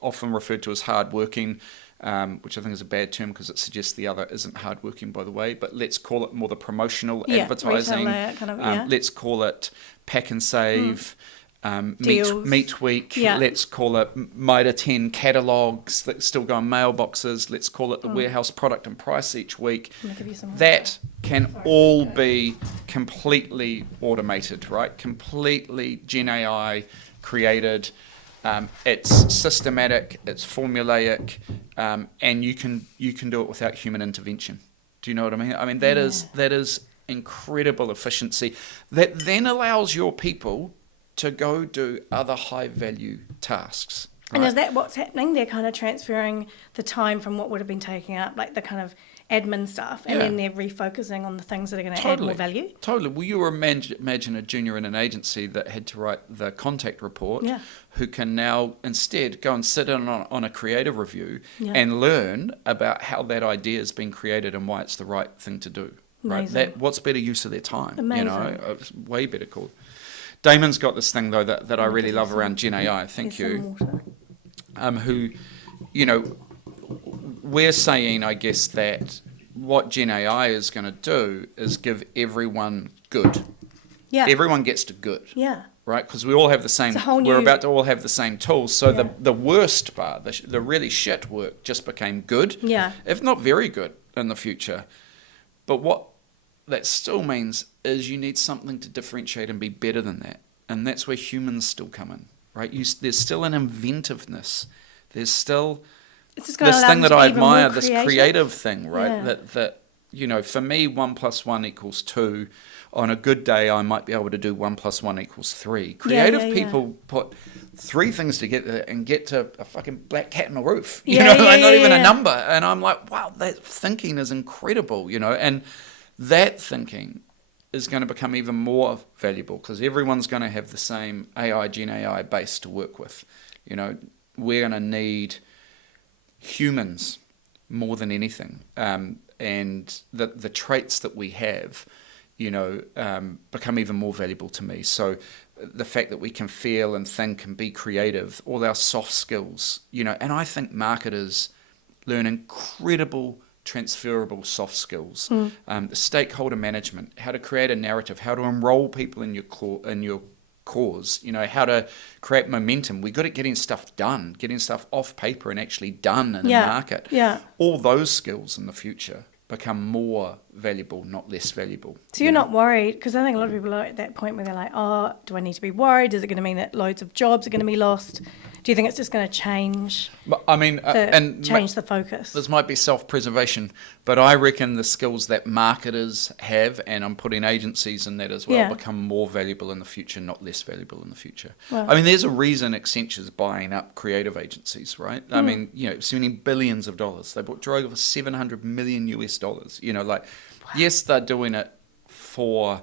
often referred to as hard working. Which I think is a bad term because it suggests the other isn't hardworking, by the way. But let's call it more the promotional advertising. Retail layout kind of, Let's call it pack and save, Deals. meet week. Yeah. Let's call it Mitre 10 catalogues that still go in mailboxes. Let's call it the warehouse product and price each week. I'm gonna give you some more. That can all be completely automated, right? Completely Gen AI created. It's systematic, it's formulaic, and you can do it without human intervention. Do you know what I mean? I mean that is incredible efficiency that then allows your people to go do other high value tasks. Right? And is that what's happening? They're kind of transferring the time from what would have been taking up, like the kind of admin stuff, and then they're refocusing on the things that are going to add more value? Totally. Well, you imagine a junior in an agency that had to write the contact report, who can now instead go and sit in on a creative review and learn about how that idea has been created and why it's the right thing to do. Right? What's better use of their time? Amazing. You know, it's way better called. Damon's got this thing though that I really love around Gen AI. Thank you. Who, you know, we're saying, I guess, that what Gen AI is going to do is give everyone good. Yeah. Everyone gets to good. Yeah. Right? Because we all have the same. We're about to all have the same tools. So the worst part, the really shit work, just became good. Yeah. If not very good in the future. But what that still means is you need something to differentiate and be better than that. And that's where humans still come in. Right? There's still an inventiveness. There's still this thing that I admire, this creative thing, right? Yeah. That you know, for me, 1 + 1 = 2. On a good day, I might be able to do 1 + 1 = 3. Creative people put 3 things together and get to a fucking black cat on a roof. You know, like not even a number. And I'm like, wow, that thinking is incredible. You know, and that thinking is going to become even more valuable because everyone's going to have the same AI, Gen AI base to work with. You know, we're going to need humans more than anything, and the traits that we have, you know, become even more valuable to me. So the fact that we can feel and think and be creative, all our soft skills, you know, and I think marketers learn incredible transferable soft skills, the stakeholder management, how to create a narrative, how to enroll people in your cause, you know, how to create momentum. We got at getting stuff done, getting stuff off paper and actually done in a market. Yeah. All those skills in the future become more valuable, not less valuable. So you're not worried, because I think a lot of people are at that point where they're like, oh, do I need to be worried? Is it going to mean that loads of jobs are going to be lost? Do you think it's just going to change? I mean, change the focus? This might be self-preservation, but I reckon the skills that marketers have, and I'm putting agencies in that as well, become more valuable in the future, not less valuable in the future. Well, I mean, there's a reason Accenture's buying up creative agencies, right? I mean, you know, spending billions of dollars. They bought drove over $700 million US. You know, like, yes, they're doing it for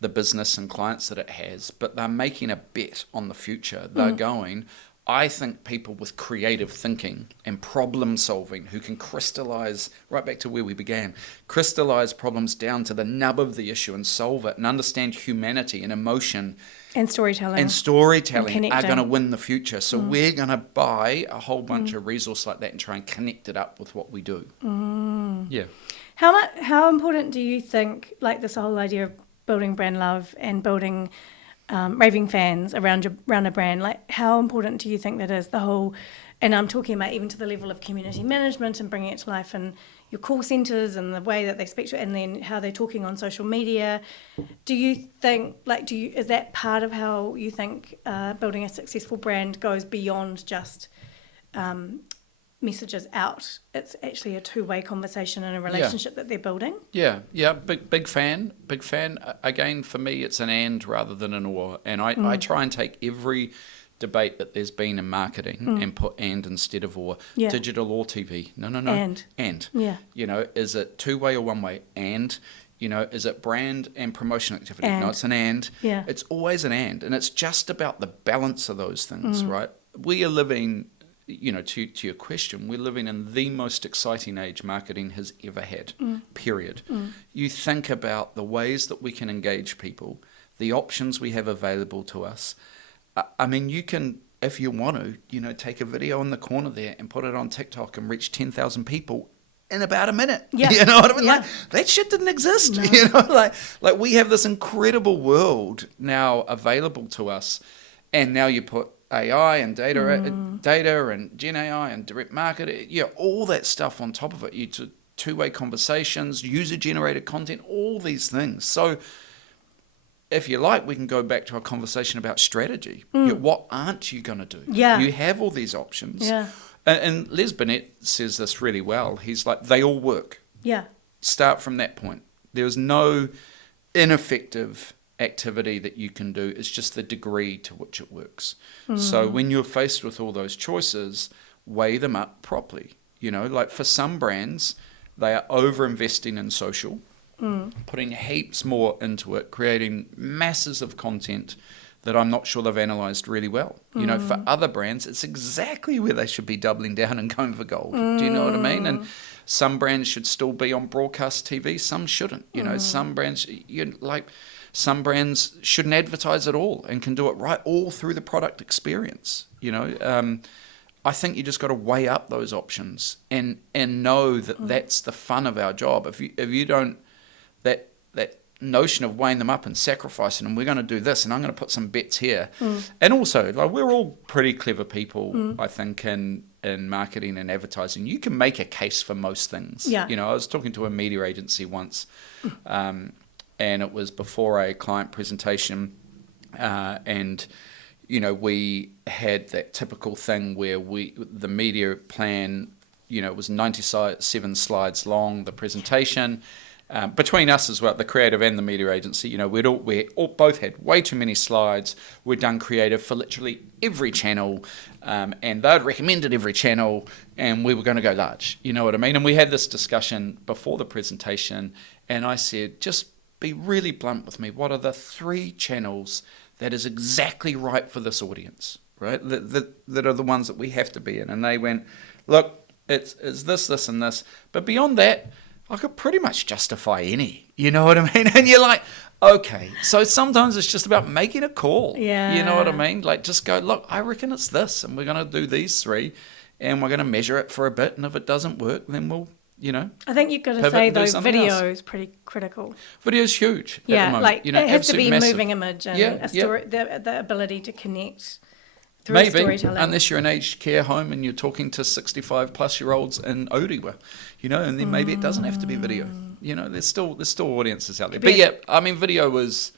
the business and clients that it has, but they're making a bet on the future. They're going, I think people with creative thinking and problem solving who can crystallize, right back to where we began, crystallize problems down to the nub of the issue and solve it and understand humanity and emotion and storytelling are going to win the future. So we're going to buy a whole bunch of resource like that and try and connect it up with what we do. Yeah. How important do you think, like, this whole idea of building brand love and building raving fans around a brand, like, how important do you think that is, the whole, and I'm talking about even to the level of community management and bringing it to life in your call centres and the way that they speak to it, and then how they're talking on social media. Do you think, like, is that part of how you think building a successful brand goes beyond just messages out? It's actually a two-way conversation and a relationship that they're building. Big fan. Again, for me, it's an and rather than an or, and I try and take every debate that there's been in marketing and put and instead of or. Digital or TV. No. And. You know, is it two-way or one-way? And, You know, is it brand and promotion activity? And. No, it's an and. Yeah. It's always an and it's just about the balance of those things, right? We are living, you know, to your question, we're living in the most exciting age marketing has ever had, period. You think about the ways that we can engage people, the options we have available to us. I mean, you can, if you want to, you know, take a video in the corner there and put it on TikTok and reach 10,000 people in about a minute. Yeah. You know what I mean? Yeah. Like, that shit didn't exist. No. You know, like we have this incredible world now available to us, and now you put AI and data and Gen AI and direct marketing, all that stuff on top of it. You to two-way conversations, user-generated content, all these things. So if you like, we can go back to our conversation about strategy. What aren't you going to do? Yeah. You have all these options. Yeah. And Les Binet says this really well. He's like, they all work. Yeah. Start from that point. There's no ineffective activity that you can do. It's just the degree to which it works. So when you're faced with all those choices, weigh them up properly. You know, like for some brands, they are over investing in social, putting heaps more into it, creating masses of content that I'm not sure they've analysed really well. You know, for other brands, it's exactly where they should be doubling down and going for gold. Do you know what I mean? And some brands should still be on broadcast TV, some shouldn't. You know, some brands, some brands shouldn't advertise at all and can do it right all through the product experience. You know, I think you just got to weigh up those options and know that that's the fun of our job. If you don't, that notion of weighing them up and sacrificing them, we're going to do this and I'm going to put some bets here. And also, like, we're all pretty clever people, I think, in marketing and advertising. You can make a case for most things. Yeah. You know, I was talking to a media agency once, and it was before a client presentation, and you know, we had that typical thing where the media plan, you know, it was 97 slides long, the presentation. Between us as well, the creative and the media agency, you know, we both had way too many slides. We'd done creative for literally every channel, and they'd recommended every channel, and we were going to go large. You know what I mean? And we had this discussion before the presentation, and I said, just be really blunt with me. What are the 3 channels that is exactly right for this audience, right? That are the ones that we have to be in. And they went, look, it's this, this, and this. But beyond that, I could pretty much justify any, you know what I mean? And you're like, okay. So sometimes it's just about making a call. Yeah. You know what I mean? Like, just go, look, I reckon it's this, and we're going to do these 3, and we're going to measure it for a bit, and if it doesn't work, then we'll, you know. I think you've got to pivot say, and do though, something video else. is pretty critical. Video's huge at the Yeah, moment. like, you know, it has to be absolutely massive. moving image and a story, the ability to connect through Maybe, storytelling. unless you're an aged care home and you're talking to 65-plus-year-olds in Orewa, you know, and then maybe it doesn't have to be video. You know, there's still audiences out there. But yeah, I mean, video was,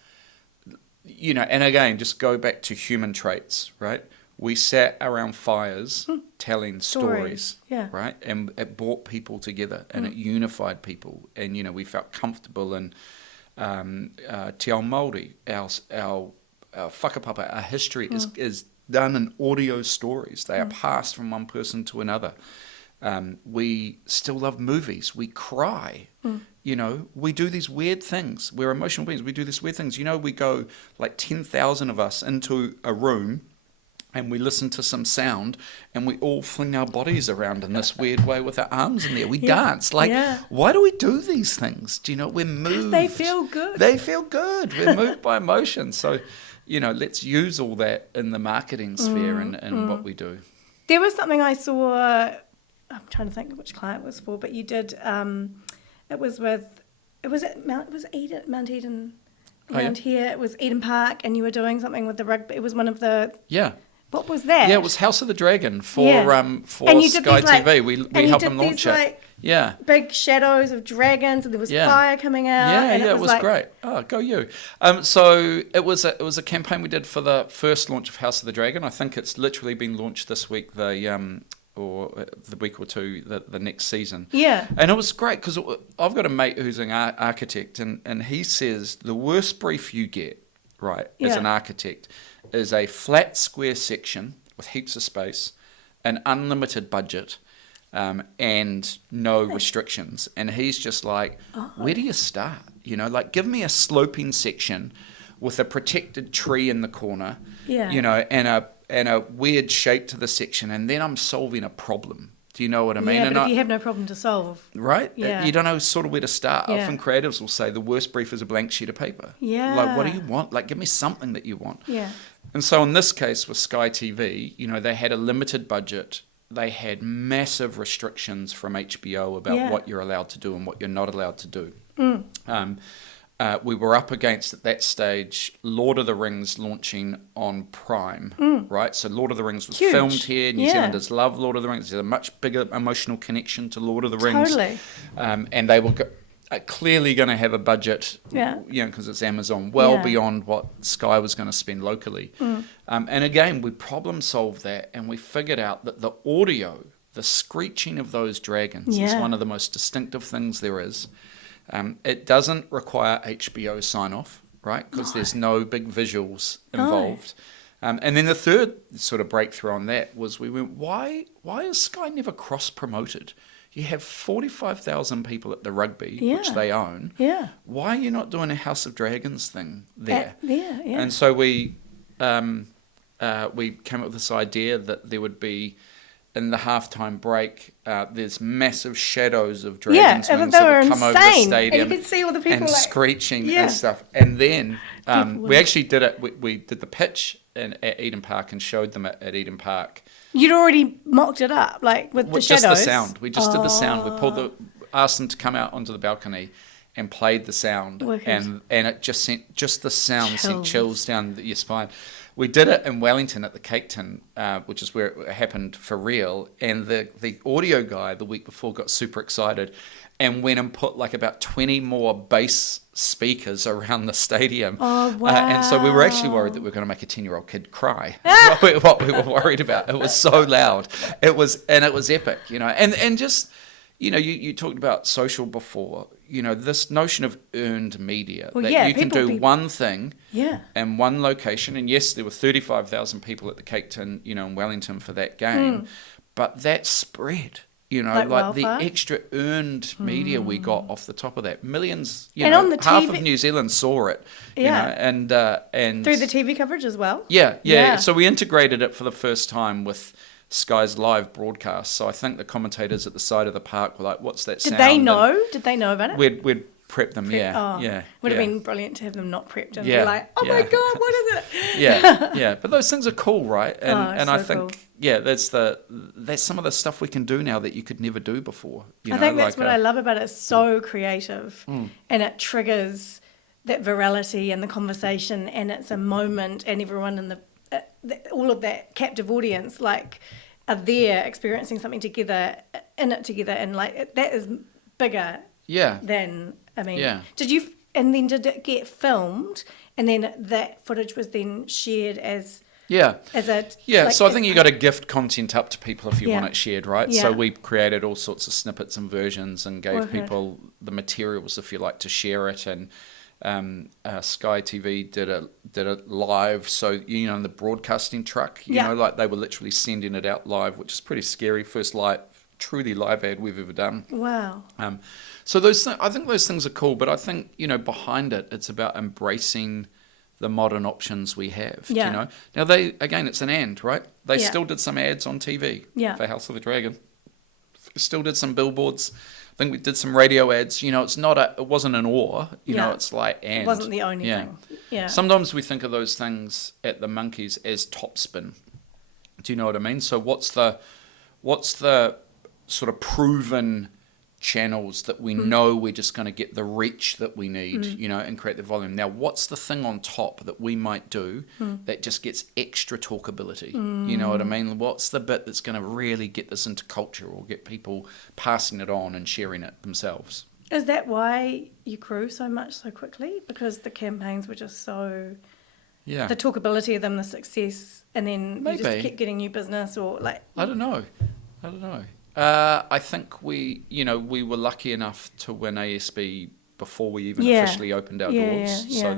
you know, and again, just go back to human traits, right? We sat around fires telling stories, yeah. right? And it brought people together and it unified people. And, you know, we felt comfortable. And Te Ao Māori, our whakapapa, our history is done in audio stories. They are passed from one person to another. We still love movies. We cry. You know, we do these weird things. We're emotional beings. We do these weird things. You know, we go like 10,000 of us into a room and we listen to some sound and we all fling our bodies around in this weird way with our arms in there. We dance. Like, why do we do these things? Do you know, we're moved. They feel good. They feel good. We're moved by emotion. So, you know, let's use all that in the marketing sphere and what we do. There was something I saw, I'm trying to think which client it was for, but you did, it was at Mount Eden, around here. It was Eden Park, and you were doing something with the rugby. It was one of the... Yeah. What was that? Yeah, it was House of the Dragon for and you did Sky these, like, TV. We helped them launch it. Like, yeah. big shadows of dragons, and there was fire coming out. Yeah, and it was like, great. Oh, go you. So it was a campaign we did for the first launch of House of the Dragon. I think it's literally been launched this week, or the week or two, the next season. Yeah. And it was great because I've got a mate who's an architect, and he says the worst brief you get, right, as an architect, is a flat square section with heaps of space, an unlimited budget, and no restrictions. And he's just like, where do you start? You know, like give me a sloping section with a protected tree in the corner, Yeah. you know, and a weird shape to the section, and then I'm solving a problem. Do you know what I mean? Yeah, and but if you have no problem to solve. right? Yeah. You don't know sort of where to start. Yeah. Often creatives will say the worst brief is a blank sheet of paper. Yeah. Like, what do you want? Like, give me something that you want. Yeah. And so in this case with Sky TV, you know, they had a limited budget. They had massive restrictions from HBO about what you're allowed to do and what you're not allowed to do. We were up against, at that stage, Lord of the Rings launching on Prime, right? So Lord of the Rings was Huge. filmed here. New Yeah. Zealanders love Lord of the Rings. There's a much bigger emotional connection to Lord of the Rings. Totally. And they were clearly going to have a budget, Yeah. you know, because it's Amazon, well Yeah. beyond what Sky was going to spend locally. And again, we problem solved that, and we figured out that the audio, the screeching of those dragons, is Yeah. one of the most distinctive things there is. It doesn't require HBO sign-off, right? Because there's no big visuals involved. And then the third sort of breakthrough on that was we went, why is Sky never cross-promoted? You have 45,000 people at the rugby, which Yeah. they own. Yeah. Why are you not doing a House of Dragons thing there? Yeah. And so we came up with this idea that there would be, in the halftime break, there's massive shadows of dragons' Yeah, wings they that were would come over the insane. stadium And you could see all the people and like screeching Yeah. and stuff. And then People we were- actually did it. We did the pitch at Eden Park and showed them at Eden Park. You'd already mocked it up, like with the Just shadows. the sound. We just did the sound. We asked them to come out onto the balcony and played the sound, Wicked. and it just sent the sound sent Chills. chills down your spine. We did it in Wellington at the Cake Tin, which is where it happened for real. And the audio guy the week before got super excited and went and put like about 20 more bass speakers around the stadium. Oh, wow. And so we were actually worried that we were going to make a 10-year-old kid cry. What we were worried about. It was so loud. It was epic, you know. And just, you know, you talked about social before. You know, this notion of earned media, Well, that yeah, you can people do be- one thing Yeah. in one location. And yes, there were 35,000 people at the Cake Tin, you know, in Wellington for that game. But that spread, you know, Like like the wildfire? extra earned media we got off the top of that. Millions, you And know, on the half TV of New Zealand saw it, you Yeah. know, and Through the TV coverage as well. yeah. Yeah. So we integrated it for the first time with Sky's live broadcast. So I think the commentators at the side of the park were like, "What's that Did sound?" they And know? Did they know about it? We'd prep them. Yeah, Oh, yeah. Would have yeah. been brilliant to have them not prepped and Yeah, be like, oh my yeah. God, what is it? yeah. But those things are cool, right? And Oh, and I so think cool. that's some of the stuff we can do now that you could never do before. You I know, think that's like what I love about it. It's so creative and it triggers that virality and the conversation, and it's a moment, and everyone in all of that captive audience like are there experiencing something together, in it together, and like that is bigger Yeah. than, I mean, Yeah. did it get filmed, and then that footage was then shared as Yeah. a Yeah, like, so I as think you got to gift content up to people if you Yeah. want it shared, right? So Yeah. we created all sorts of snippets and versions and gave Wicked. people the materials if you like to share it. And Sky TV did it live. So you know, in the broadcasting truck, you Yeah. know, like they were literally sending it out live, which is pretty scary. First truly live ad we've ever done. wow. So I think those things are cool, but I think, you know, behind it, it's about embracing the modern options we have. Yeah. You know, now it's an and, right? They Yeah. still did some ads on TV Yeah. for House of the Dragon. Still did some billboards. I think we did some radio ads. You know, it wasn't an or. You know, Yeah. it's like and. It wasn't the only Yeah. thing. Yeah. Sometimes we think of those things at the Monkeys as topspin. Do you know what I mean? So what's the sort of proven channels that we know we're just going to get the reach that we need, you know, and create the volume. Now, what's the thing on top that we might do that just gets extra talkability? You know what I mean? What's the bit that's going to really get this into culture or get people passing it on and sharing it themselves? Is that why you grew so much so quickly? Because the campaigns were just so, Yeah. the talkability of them, the success, and then you just Maybe. kept getting new business, or like, I don't know. I think we were lucky enough to win ASB before we even Yeah. officially opened our Yeah, doors. yeah, So yeah.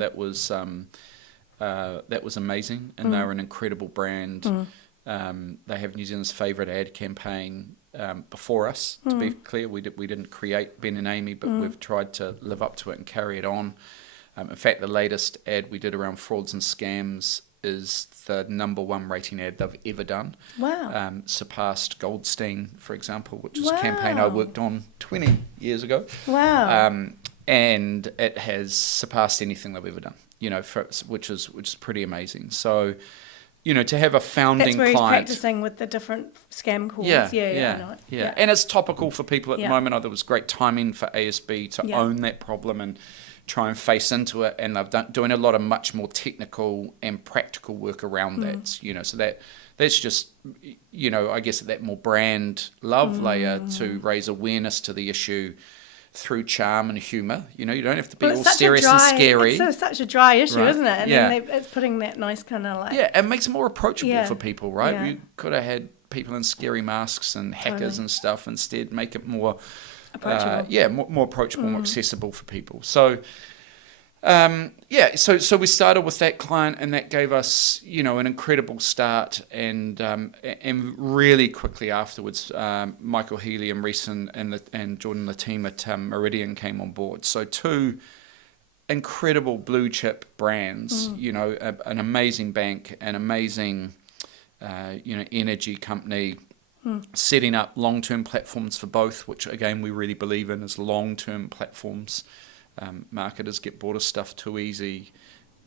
that was amazing, and they're an incredible brand. They have New Zealand's favourite ad campaign before us. To be clear, we didn't create Ben and Amy, but we've tried to live up to it and carry it on. In fact, the latest ad we did around frauds and scams is the #1 rating ad they've ever done. Wow. Surpassed Goldstein, for example, which is Wow. a campaign I worked on 20 years ago. Wow. And it has surpassed anything they've ever done, which is pretty amazing. So, to have a founding That's where client. he's practicing with the different scam calls. Yeah. I know it. Yeah. And it's topical for people at the Yeah. moment. There was great timing for ASB to own that problem and try and face into it. And they've doing a lot of much more technical and practical work around that. So that's just, I guess that more brand love layer to raise awareness to the issue through charm and humour. You don't have to be all serious and scary. It's such a dry issue, Right. isn't it? And Yeah. then it's putting that nice kind of like... Yeah, it makes it more approachable for people, right? Yeah. You could have had people in scary masks and hackers Totally. and stuff. Instead, make it more Approachable. more approachable, more accessible for people. So, so we started with that client, and that gave us, an incredible start. And really quickly afterwards, Michael Healy and Reese and Jordan, the team at Meridian, came on board. So two incredible blue chip brands, an amazing bank, an amazing, energy company. Setting up long-term platforms for both, which again we really believe in as long-term platforms. Marketers get bored of stuff too easy.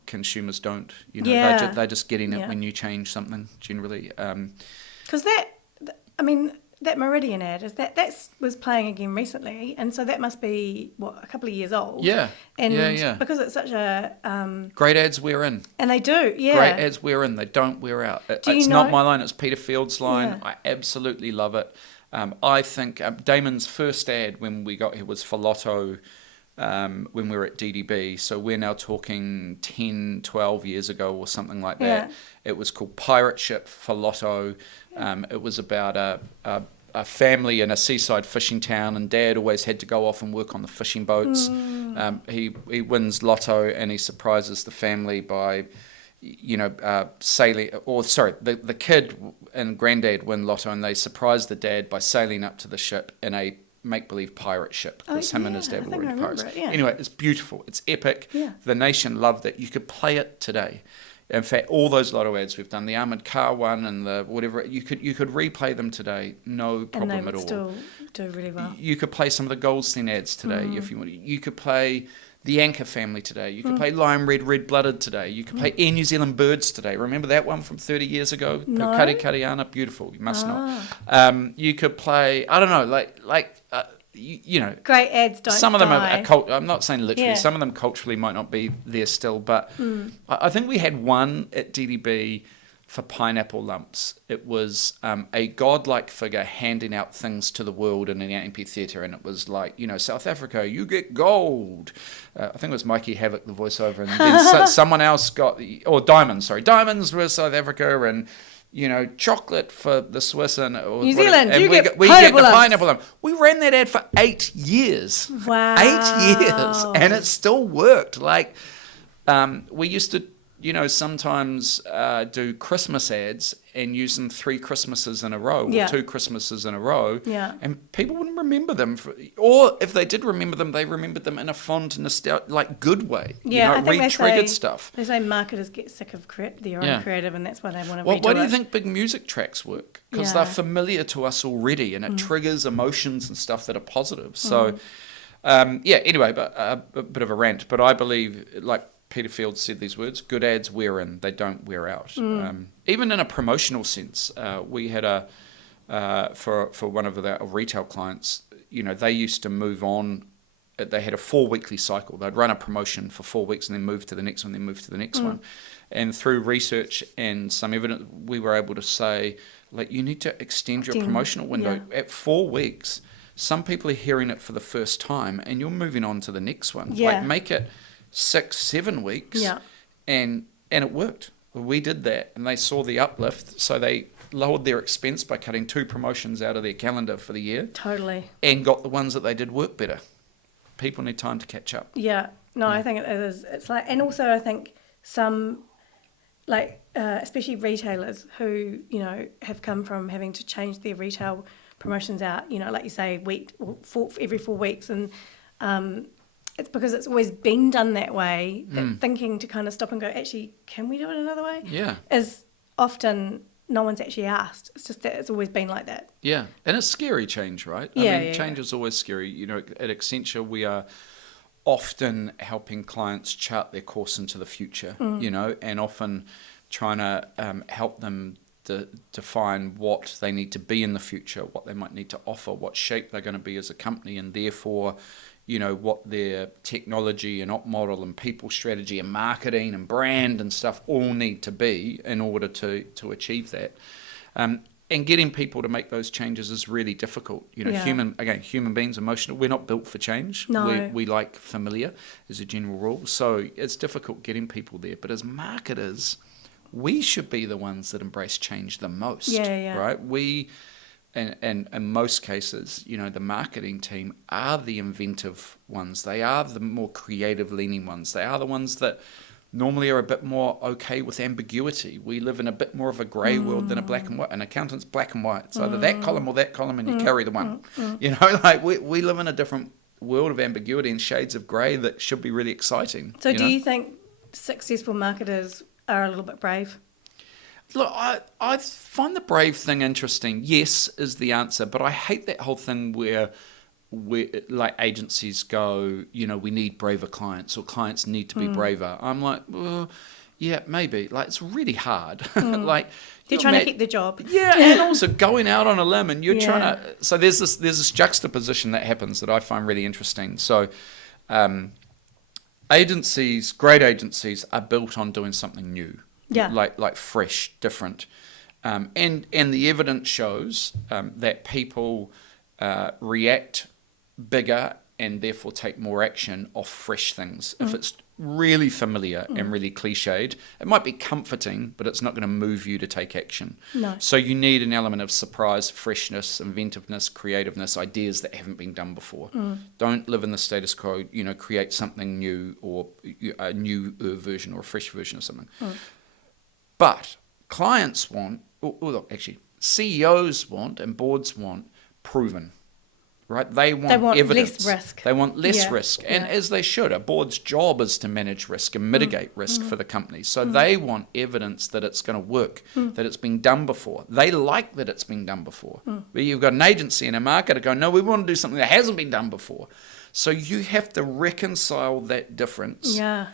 Consumers don't. They're just getting it when you change something generally. Because that Meridian ad that was playing again recently, and so that must be a couple of years old. Yeah. And because it's such a great ads wear in. And they do, yeah. Great ads wear in. They don't wear out. It's not my line. It's Peter Field's line. Yeah. I absolutely love it. I think Damon's first ad when we got here was for Lotto. When we were at DDB, so we're now talking 10, 12 years ago or something like that. Yeah. It was called Pirate Ship for Lotto. It was about a family in a seaside fishing town, and Dad always had to go off and work on the fishing boats. He wins Lotto, and he surprises the family by, sailing. The kid and Granddad win Lotto, and they surprise the dad by sailing up to the ship in a make-believe pirate ship, because him and his dad were already pirates. Anyway, it's beautiful. It's epic. Yeah. The nation loved it. You could play it today. In fact, all those Lotto ads we've done, the armoured car one and the whatever, you could replay them today, no problem at all. And they would still do really well. You could play some of the Goldstein ads today if you want. You could play the Anchor family today. You could play Lion Red, Red-Blooded today. You could play Air New Zealand Birds today. Remember that one from 30 years ago? No. Kari Kariana, beautiful. You must not. You could play, I don't know, Great ads don't some of them die. are I'm not saying literally. Yeah. Some of them culturally might not be there still, but I think we had one at DDB for pineapple lumps. It was a godlike figure handing out things to the world in an amphitheatre, and it was like, South Africa, you get gold. I think it was Mikey Havoc, the voiceover, and then someone else diamonds. Sorry, diamonds were South Africa, and chocolate for the Swiss and New Zealand, and we get the lumps. pineapple lump. We ran that ad for 8 years. Wow. 8 years, and it still worked. Like, we used to, sometimes do Christmas ads and use them 3 Christmases in a row, or 2 Christmases in a row, and people wouldn't remember them. Or if they did remember them, they remembered them in a fond, good way. Yeah, I think re-triggered stuff. They say marketers get sick of their own creative, and that's why they want to Well, redo why do you it. think big music tracks work? Because Yeah. they're familiar to us already, and it triggers emotions and stuff that are positive. So, anyway, but a bit of a rant. But I believe, like Peter Field said these words, good ads wear in, they don't wear out. Even in a promotional sense, we had for one of our retail clients, they used to move on. They had a 4-weekly cycle. They'd run a promotion for 4 weeks and then move to the next one, then move to the next one. And through research and some evidence, we were able to say, you need to extend your promotional window. At 4 weeks, some people are hearing it for the first time, and you're moving on to the next one. Yeah. Make it 6, 7 weeks, and it worked. We did that, and they saw the uplift, so they lowered their expense by cutting 2 promotions out of their calendar for the year. Totally. And got the ones that they did work better. People need time to catch up. Yeah. No, I think it is. It's like, and also I think some especially retailers who, have come from having to change their retail promotions out, like you say, every 4 weeks. And it's because it's always been done that way, that thinking to kind of stop and go, actually, can we do it another way? Yeah. Is often no one's actually asked. It's just that it's always been like that. Yeah. And it's scary change, right? Change is always scary. At Accenture, we are often helping clients chart their course into the future, and often trying to help them define what they need to be in the future, what they might need to offer, what shape they're going to be as a company, and therefore, what their technology and op model and people strategy and marketing and brand and stuff all need to be in order to achieve that. And getting people to make those changes is really difficult. Human beings, emotional. We're not built for change. No. We like familiar as a general rule. So it's difficult getting people there. But as marketers, we should be the ones that embrace change the most. Yeah. Right? We, and in most cases, the marketing team are the inventive ones. They are the more creative leaning ones. They are the ones that normally are a bit more okay with ambiguity. We live in a bit more of a grey world than a black and white. An accountant's black and white. It's either that column or that column, and you carry the one. We live in a different world of ambiguity and shades of grey that should be really exciting. So do you think successful marketers are a little bit brave? Look, I find the brave thing interesting. Yes is the answer, but I hate that whole thing where like agencies go, we need braver clients, or clients need to be braver. I'm like, well, yeah, maybe. Like, it's really hard. Like, you're trying to keep the job. Yeah, and also going out on a limb, and you're trying to. So there's this juxtaposition that happens that I find really interesting. So, great agencies, are built on doing something new. Yeah. Like fresh, different, and the evidence shows that people react bigger and therefore take more action off fresh things. If it's really familiar and really cliched, it might be comforting, but it's not going to move you to take action. No. So you need an element of surprise, freshness, inventiveness, creativeness, ideas that haven't been done before. Don't live in the status quo, create something new, or a new version or a fresh version of something. But clients want, CEOs want and boards want proven. Right? They want evidence. Less risk. They want less risk. And as they should. A board's job is to manage risk and mitigate risk for the company. So they want evidence that it's going to work, that it's been done before. They like that it's been done before. But you've got an agency and a marketer going, no, we want to do something that hasn't been done before. So you have to reconcile that difference. Yeah.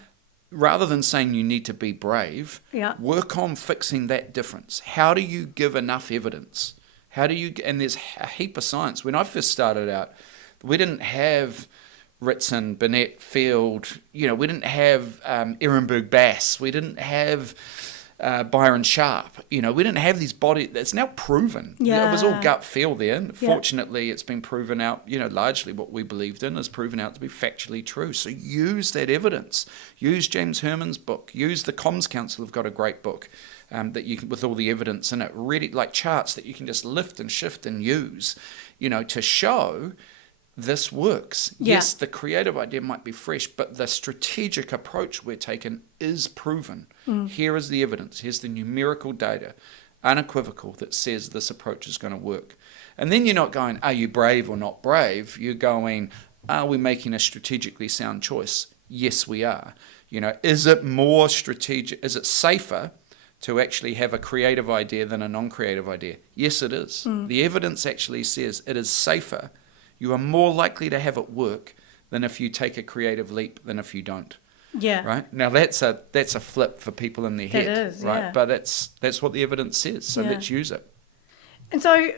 Rather than saying you need to be brave, work on fixing that difference. How do you give enough evidence? And there's a heap of science. When I first started out, we didn't have Ritson, Burnett, Field, we didn't have Ehrenberg Bass, we didn't have Byron Sharp, we didn't have these bodies. It's now proven. Yeah. It was all gut feel then. Fortunately, it's been proven out, largely what we believed in is proven out to be factually true. So use that evidence. Use James Herman's book. Use the Comms Council have got a great book. That you can, with all the evidence in it, really like charts that you can just lift and shift and use, to show this works. Yeah. Yes, the creative idea might be fresh, but the strategic approach we're taking is proven. Here is the evidence. Here's the numerical data, unequivocal, that says this approach is going to work. And then you're not going, are you brave or not brave? You're going, are we making a strategically sound choice? Yes, we are. Is it more strategic? Is it safer to actually have a creative idea than a non-creative idea? Yes, it is. The evidence actually says it is safer. You are more likely to have it work than if you take a creative leap than if you don't. Yeah. Right? Now that's a flip for people in their head. It is, right? yeah. But that's what the evidence says. So let's use it. And so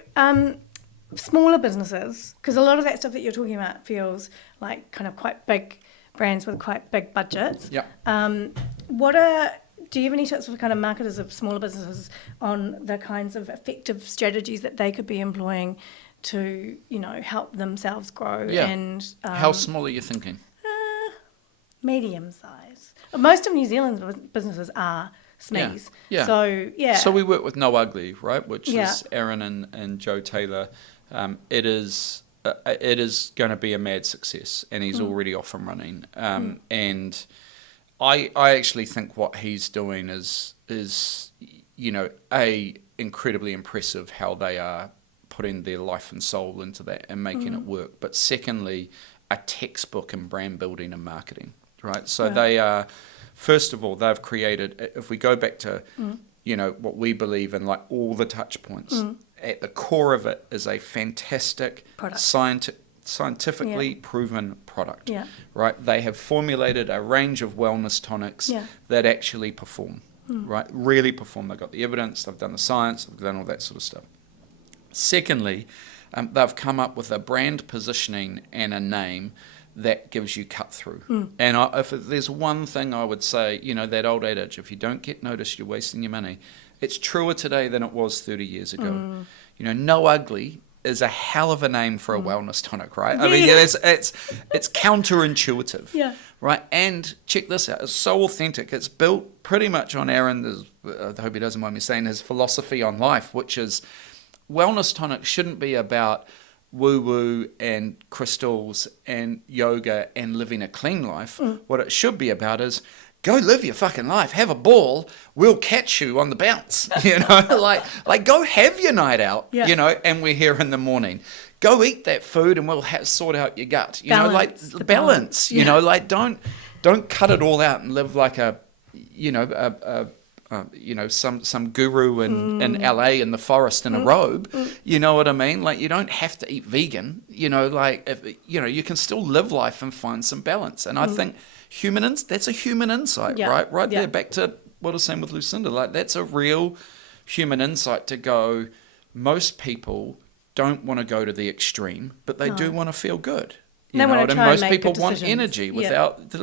smaller businesses, because a lot of that stuff that you're talking about feels like kind of quite big brands with quite big budgets. Yeah. Do you have any tips for kind of marketers of smaller businesses on the kinds of effective strategies that they could be employing to, help themselves grow? Yeah. And How small are you thinking? Medium size. Most of New Zealand's businesses are SMEs. Yeah. So So we work with No Ugly, right? Which Yeah. is Aaron and Joe Taylor. It is going to be a mad success, and he's already off and running. And I actually think what he's doing is is, incredibly impressive how they are putting their life and soul into that and making it work. But secondly, a textbook in brand building and marketing, right? So they are, first of all, they've created, if we go back to, what we believe in, like all the touch points, at the core of it is a fantastic scientifically proven product, right? They have formulated a range of wellness tonics that actually perform, right? Really perform. They've got the evidence, they've done the science, they've done all that sort of stuff. Secondly, they've come up with a brand positioning and a name that gives you cut through. And if there's one thing I would say, that old adage, if you don't get noticed, you're wasting your money. It's truer today than it was 30 years ago. No Ugly is a hell of a name for a wellness tonic, right? I mean, it's counterintuitive, right? And check this out, it's so authentic. It's built pretty much on Aaron, I hope he doesn't mind me saying, his philosophy on life, which is wellness tonic shouldn't be about woo-woo and crystals and yoga and living a clean life. What it should be about is go live your fucking life, have a ball, we'll catch you on the bounce, like go have your night out, and we're here in the morning. Go eat that food and we'll sort out your gut, balance. Don't cut it all out and live like some guru in LA in the forest in a robe, you know what I mean? Like, you don't have to eat vegan, you can still live life and find some balance. And I think that's a human insight, right there, back to what I was saying with Lucinda, like that's a real human insight to go, most people don't want to go to the extreme, but they do want to feel good. Most people want energy without,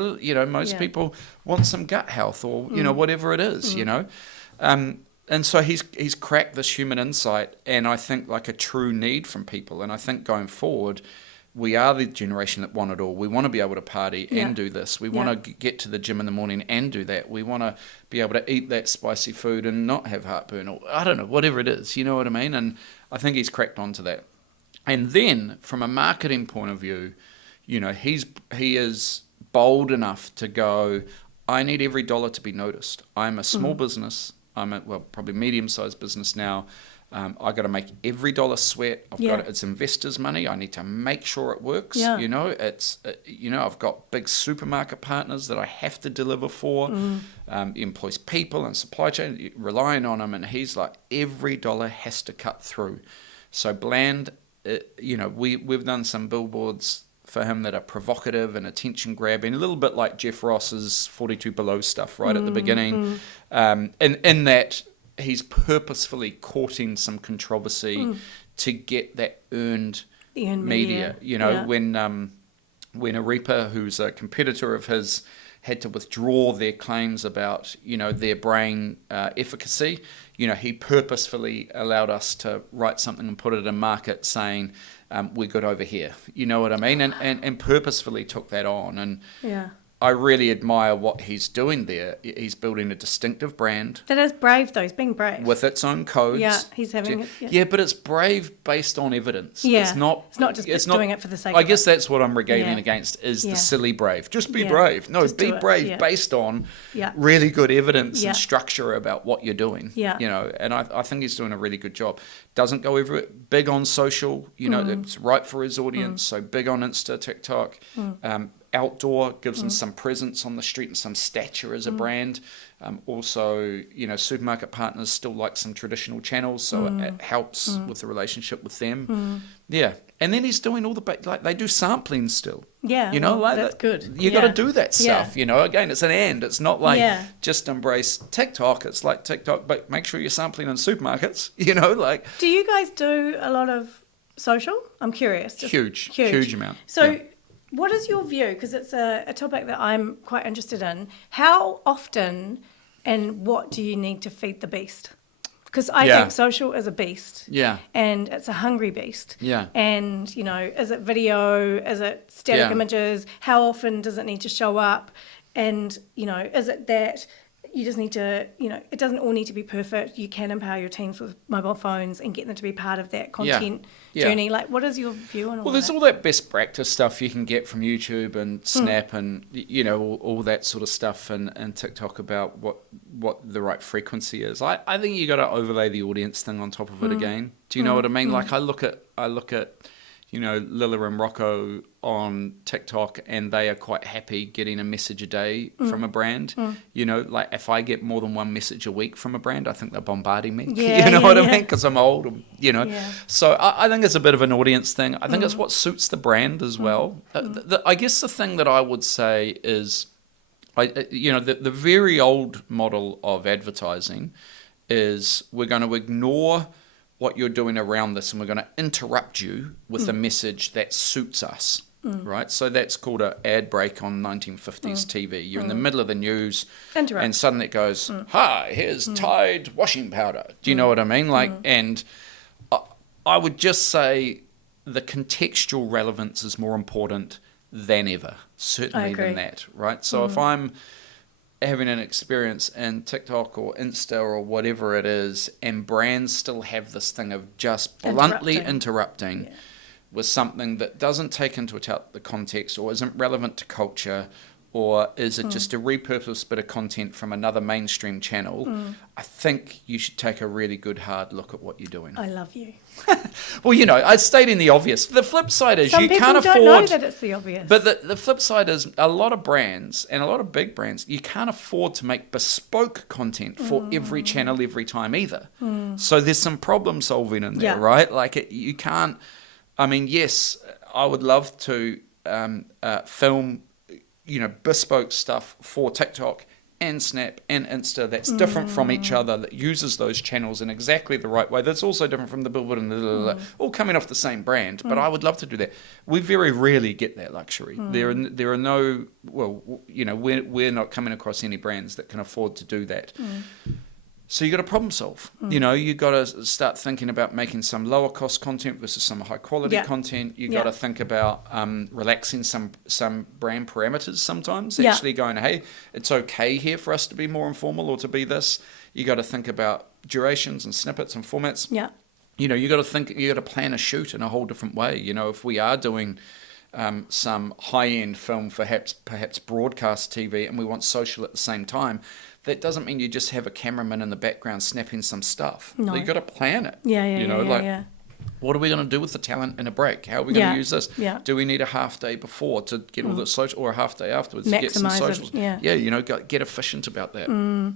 most people want some gut health or, whatever it is, And so he's cracked this human insight and I think like a true need from people. And I think going forward, we are the generation that want it all. We want to be able to party and do this. We want to get to the gym in the morning and do that. We want to be able to eat that spicy food and not have heartburn or I don't know, whatever it is, you know what I mean? And I think he's cracked onto that. And then from a marketing point of view, he is bold enough to go, I need every dollar to be noticed. I'm a small business. I'm probably medium-sized business now. I got to make every dollar sweat. It's investors' money. I need to make sure it works. I've got big supermarket partners that I have to deliver for. He employs people and supply chain, relying on them. And he's like, every dollar has to cut through. So Bland, we've done some billboards for him that are provocative and attention grabbing, a little bit like Jeff Ross's 42 Below stuff right at the beginning. In that he's purposefully courting some controversy to get that earned media. When Arepa, who's a competitor of his, had to withdraw their claims about, their brain efficacy, he purposefully allowed us to write something and put it in market saying, we're good over here. You know what I mean? And purposefully took that on. And I really admire what he's doing there. He's building a distinctive brand. That is brave, though. He's being brave. With its own codes. Yeah, he's having it. Yeah, but it's brave based on evidence. Yeah. It's not just doing it for the sake of it. I guess that's what I'm regaling against is the silly brave. Just be brave. No, just be brave based on really good evidence and structure about what you're doing. Yeah. And I think he's doing a really good job. Doesn't go everywhere. Big on social. It's right for his audience. So big on Insta, TikTok. Outdoor, gives them some presence on the street and some stature as a brand. Also, supermarket partners still like some traditional channels, so it helps with the relationship with them. Yeah. And then he's doing all they do sampling still. Yeah. That's good. You got to do that stuff, Again, it's an and. It's not like just embrace TikTok. It's like TikTok, but make sure you're sampling in supermarkets, Do you guys do a lot of social? I'm curious. Huge amount. So what is your view? Because it's a topic that I'm quite interested in. How often and what do you need to feed the beast? Because I think social is a beast. Yeah. And it's a hungry beast. Yeah. And, is it video? Is it static images? How often does it need to show up? And, is it that, you just need to, it doesn't all need to be perfect. You can empower your teams with mobile phones and get them to be part of that content journey. Like, what is your view on all that? Well, there's all that best practice stuff you can get from YouTube and Snap and, all that sort of stuff and TikTok about what the right frequency is. I think you got to overlay the audience thing on top of it again. Do you know what I mean? Like, I look at Lilla and Rocco on TikTok, and they are quite happy getting a message a day from a brand. Like, if I get more than one message a week from a brand, I think they're bombarding me. What I mean? Because I'm old, So I think it's a bit of an audience thing. I think it's what suits the brand as well. I guess the thing that I would say is, the very old model of advertising is we're going to ignore what you're doing around this, and we're going to interrupt you with a message that suits us, right? So that's called an ad break on 1950s TV. You're in the middle of the news, and suddenly it goes, "Hi, here's Tide washing powder." Do you know what I mean? Like, and I would just say the contextual relevance is more important than ever, certainly than that, right? So if I'm having an experience in TikTok or Insta or whatever it is, and brands still have this thing of just bluntly interrupting with something that doesn't take into account the context or isn't relevant to culture, or is it just a repurposed bit of content from another mainstream channel, I think you should take a really good hard look at what you're doing. I love you. Well, I stating the obvious. The flip side is you can't afford... Some people don't know that it's the obvious. But the flip side is a lot of brands, and a lot of big brands, you can't afford to make bespoke content for every channel every time either. So there's some problem solving in there, right? Like, you can't... I mean, yes, I would love to film, bespoke stuff for TikTok and Snap and Insta that's different from each other, that uses those channels in exactly the right way, that's also different from the billboard and all coming off the same brand. But I would love to do that. We very rarely get that luxury. There are no, we're not coming across any brands that can afford to do that. So you got to problem solve. You got to start thinking about making some lower cost content versus some high quality content. You got to think about relaxing some brand parameters sometimes. Actually going, hey, it's okay here for us to be more informal or to be this. You got to think about durations and snippets and formats. You got to plan a shoot in a whole different way. If we are doing some high-end film for perhaps broadcast TV, and we want social at the same time, that doesn't mean you just have a cameraman in the background snapping some stuff. No. You got to plan it. What are we going to do with the talent in a break? How are we going to use this? Do we need a half day before to get all the social, or a half day afterwards to get some socials? Get efficient about that.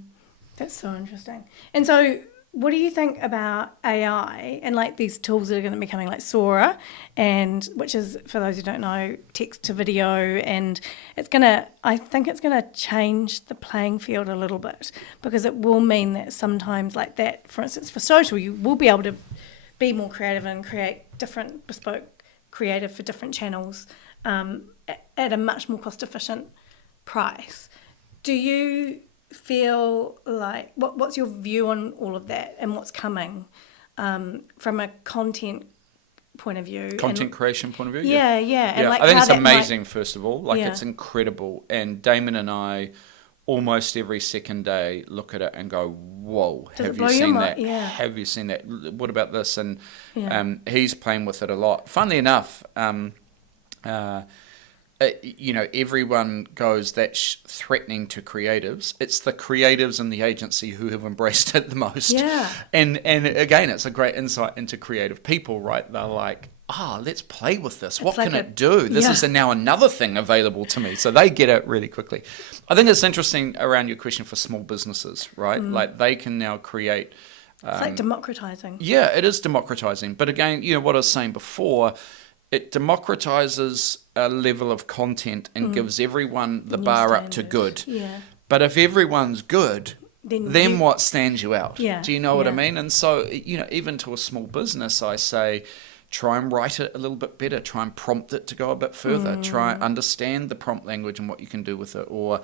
That's so interesting. And so, what do you think about AI and like these tools that are going to be coming, like Sora, and which is, for those who don't know, text to video, and I think it's gonna change the playing field a little bit, because it will mean that sometimes, like that, for instance, for social, you will be able to be more creative and create different bespoke creative for different channels at a much more cost efficient price. Do you feel like, what's your view on all of that and what's coming from a content point of view, content creation point of view? And like, I think it's amazing. First of all, it's incredible, and Damon and I almost every second day look at it and go, whoa, have you seen that? Have you seen that? What about this? And he's playing with it a lot. Funnily enough, everyone goes, that's threatening to creatives. It's the creatives in the agency who have embraced it the most. And again, it's a great insight into creative people, right? They're like, let's play with this. What can it do? This is now another thing available to me. So they get it really quickly. I think it's interesting around your question for small businesses, right? Like, they can now create... it's like democratizing. Yeah, it is democratizing. But again, what I was saying before, it democratizes a level of content and gives everyone the bar up to good. But if everyone's good, then what stands you out? Do you know what I mean? And so, even to a small business, I say, try and write it a little bit better. Try and prompt it to go a bit further. Try and understand the prompt language and what you can do with it. Or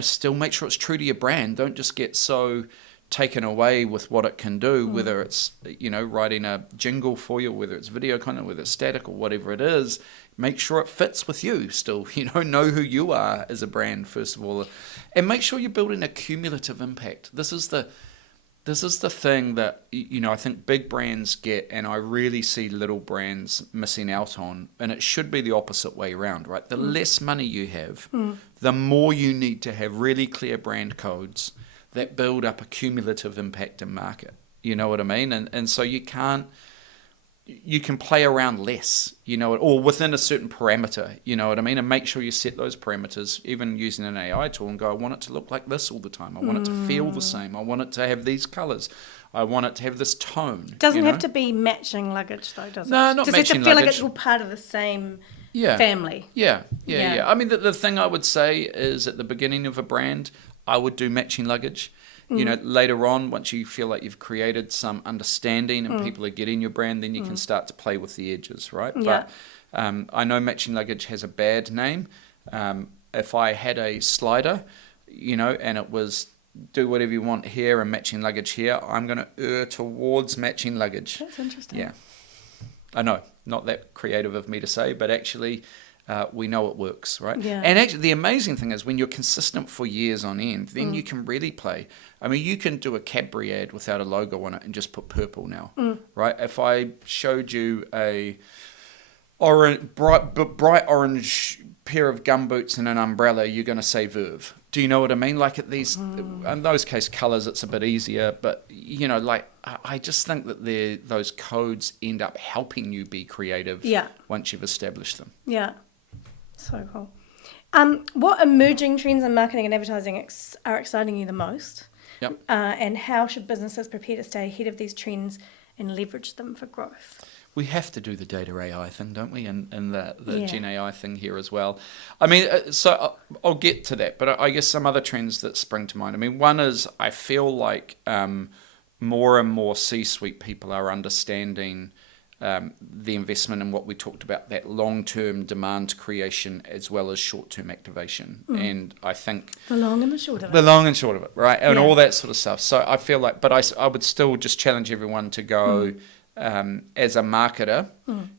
still make sure it's true to your brand. Don't just get so taken away with what it can do, whether it's, writing a jingle for you, whether it's video content, whether it's static or whatever it is. Make sure it fits with you still, know who you are as a brand, first of all. And make sure you're building a cumulative impact. This is the thing that, I think big brands get, and I really see little brands missing out on. And it should be the opposite way around, right? The less money you have, the more you need to have really clear brand codes that build up a cumulative impact in market. You know what I mean? And so you can play around less, or within a certain parameter, you know what I mean? And make sure you set those parameters, even using an AI tool, and go, I want it to look like this all the time. I want it to feel the same. I want it to have these colors. I want it to have this tone. Doesn't have to be matching luggage, though, does it? No, not matching luggage. Does it have to feel like it's all part of the same family? Yeah. I mean, the thing I would say is at the beginning of a brand, I would do matching luggage. Later on, once you feel like you've created some understanding and people are getting your brand, then you can start to play with the edges, right? Yeah. But I know matching luggage has a bad name. If I had a slider, and it was do whatever you want here and matching luggage here, I'm going to err towards matching luggage. That's interesting. Yeah. I know, not that creative of me to say, but actually... we know it works, right? Yeah. And actually, the amazing thing is when you're consistent for years on end, then you can really play. I mean, you can do a Cadbury ad without a logo on it and just put purple now, right? If I showed you a bright orange pair of gumboots and an umbrella, you're going to say Verve. Do you know what I mean? Like at these, in those case, colours, it's a bit easier. But, I just think that those codes end up helping you be creative once you've established them. Yeah. So cool. What emerging trends in marketing and advertising are exciting you the most? Yep. And how should businesses prepare to stay ahead of these trends and leverage them for growth? We have to do the data AI thing, don't we? And the Gen AI thing here as well. I mean, so I'll get to that, but I guess some other trends that spring to mind. I mean, one is I feel like more and more C-suite people are understanding the investment in what we talked about, that long-term demand creation as well as short-term activation. And I think... The long and the short of it. The long and short of it, right? And all that sort of stuff. So I feel like... But I would still just challenge everyone to go... as a marketer,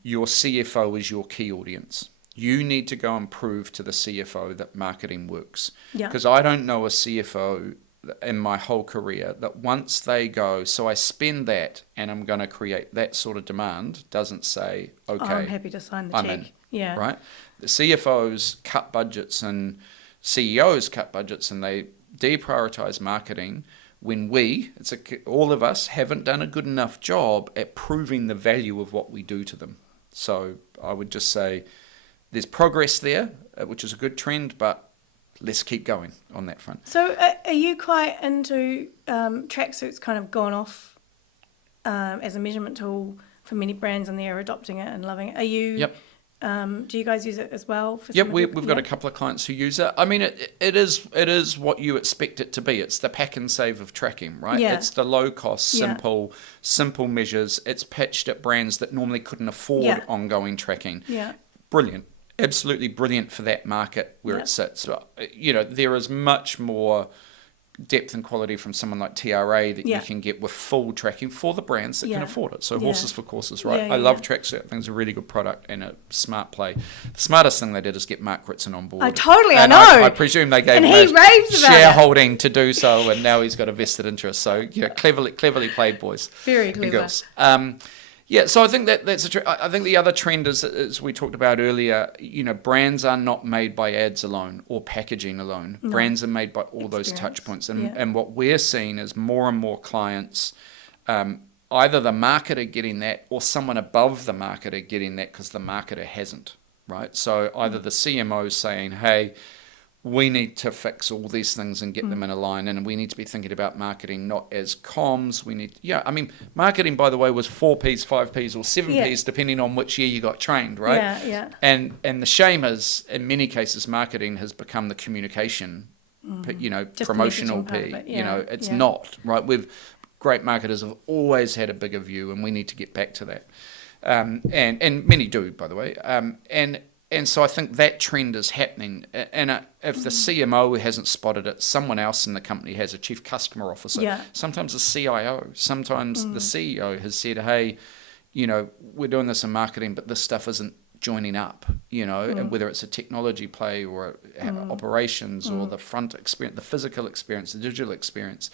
your CFO is your key audience. You need to go and prove to the CFO that marketing works. Because I don't know a CFO in my whole career that once they go, so I spend that and I'm going to create that sort of demand, doesn't say, okay, I'm happy to sign the check. in. Yeah. Right? The CFOs cut budgets and CEOs cut budgets and they deprioritize marketing when all of us haven't done a good enough job at proving the value of what we do to them. So I would just say there's progress there, which is a good trend, but let's keep going on that front. So are you quite into tracksuits kind of gone off as a measurement tool for many brands and they're adopting it and loving it? Are you... Yep. Do you guys use it as well? Yep, we've got a couple of clients who use it. I mean, it is what you expect it to be. It's the pack and save of tracking, right? Yeah. It's the low cost, simple measures. It's pitched at brands that normally couldn't afford ongoing tracking. Yeah. Brilliant. Absolutely brilliant for that market where it sits. So, there is much more depth and quality from someone like TRA that you can get with full tracking for the brands that can afford it. So horses for courses, right? I love Tracksuit. I think it's a really good product and a smart play. The smartest thing they did is get Mark Ritson on board. I know. I presume they gave him shareholding it. to do so, and now he's got a vested interest. So cleverly played, boys. Very and clever. girls. So I think that's a trend. I think the other trend is, as we talked about earlier, brands are not made by ads alone or packaging alone. No. Brands are made by all those touch points. And what we're seeing is more and more clients, either the marketer getting that or someone above the marketer getting that because the marketer hasn't, right? So either the CMO is saying, hey, we need to fix all these things and get them in a line, and we need to be thinking about marketing not as comms. Marketing, by the way, was 4 Ps, 5 Ps, or 7 Ps, depending on which year you got trained, right? Yeah. And the shame is, in many cases, marketing has become the communication, Just promotional P. It's not, right? Great marketers have always had a bigger view, and we need to get back to that. And many do, by the way. And so I think that trend is happening. And if the CMO hasn't spotted it, someone else in the company has, a chief customer officer. Yeah. Sometimes a CIO. Sometimes the CEO has said, hey, you know, we're doing this in marketing, but this stuff isn't joining up, you know, and whether it's a technology play or operations or the front experience, the physical experience, the digital experience.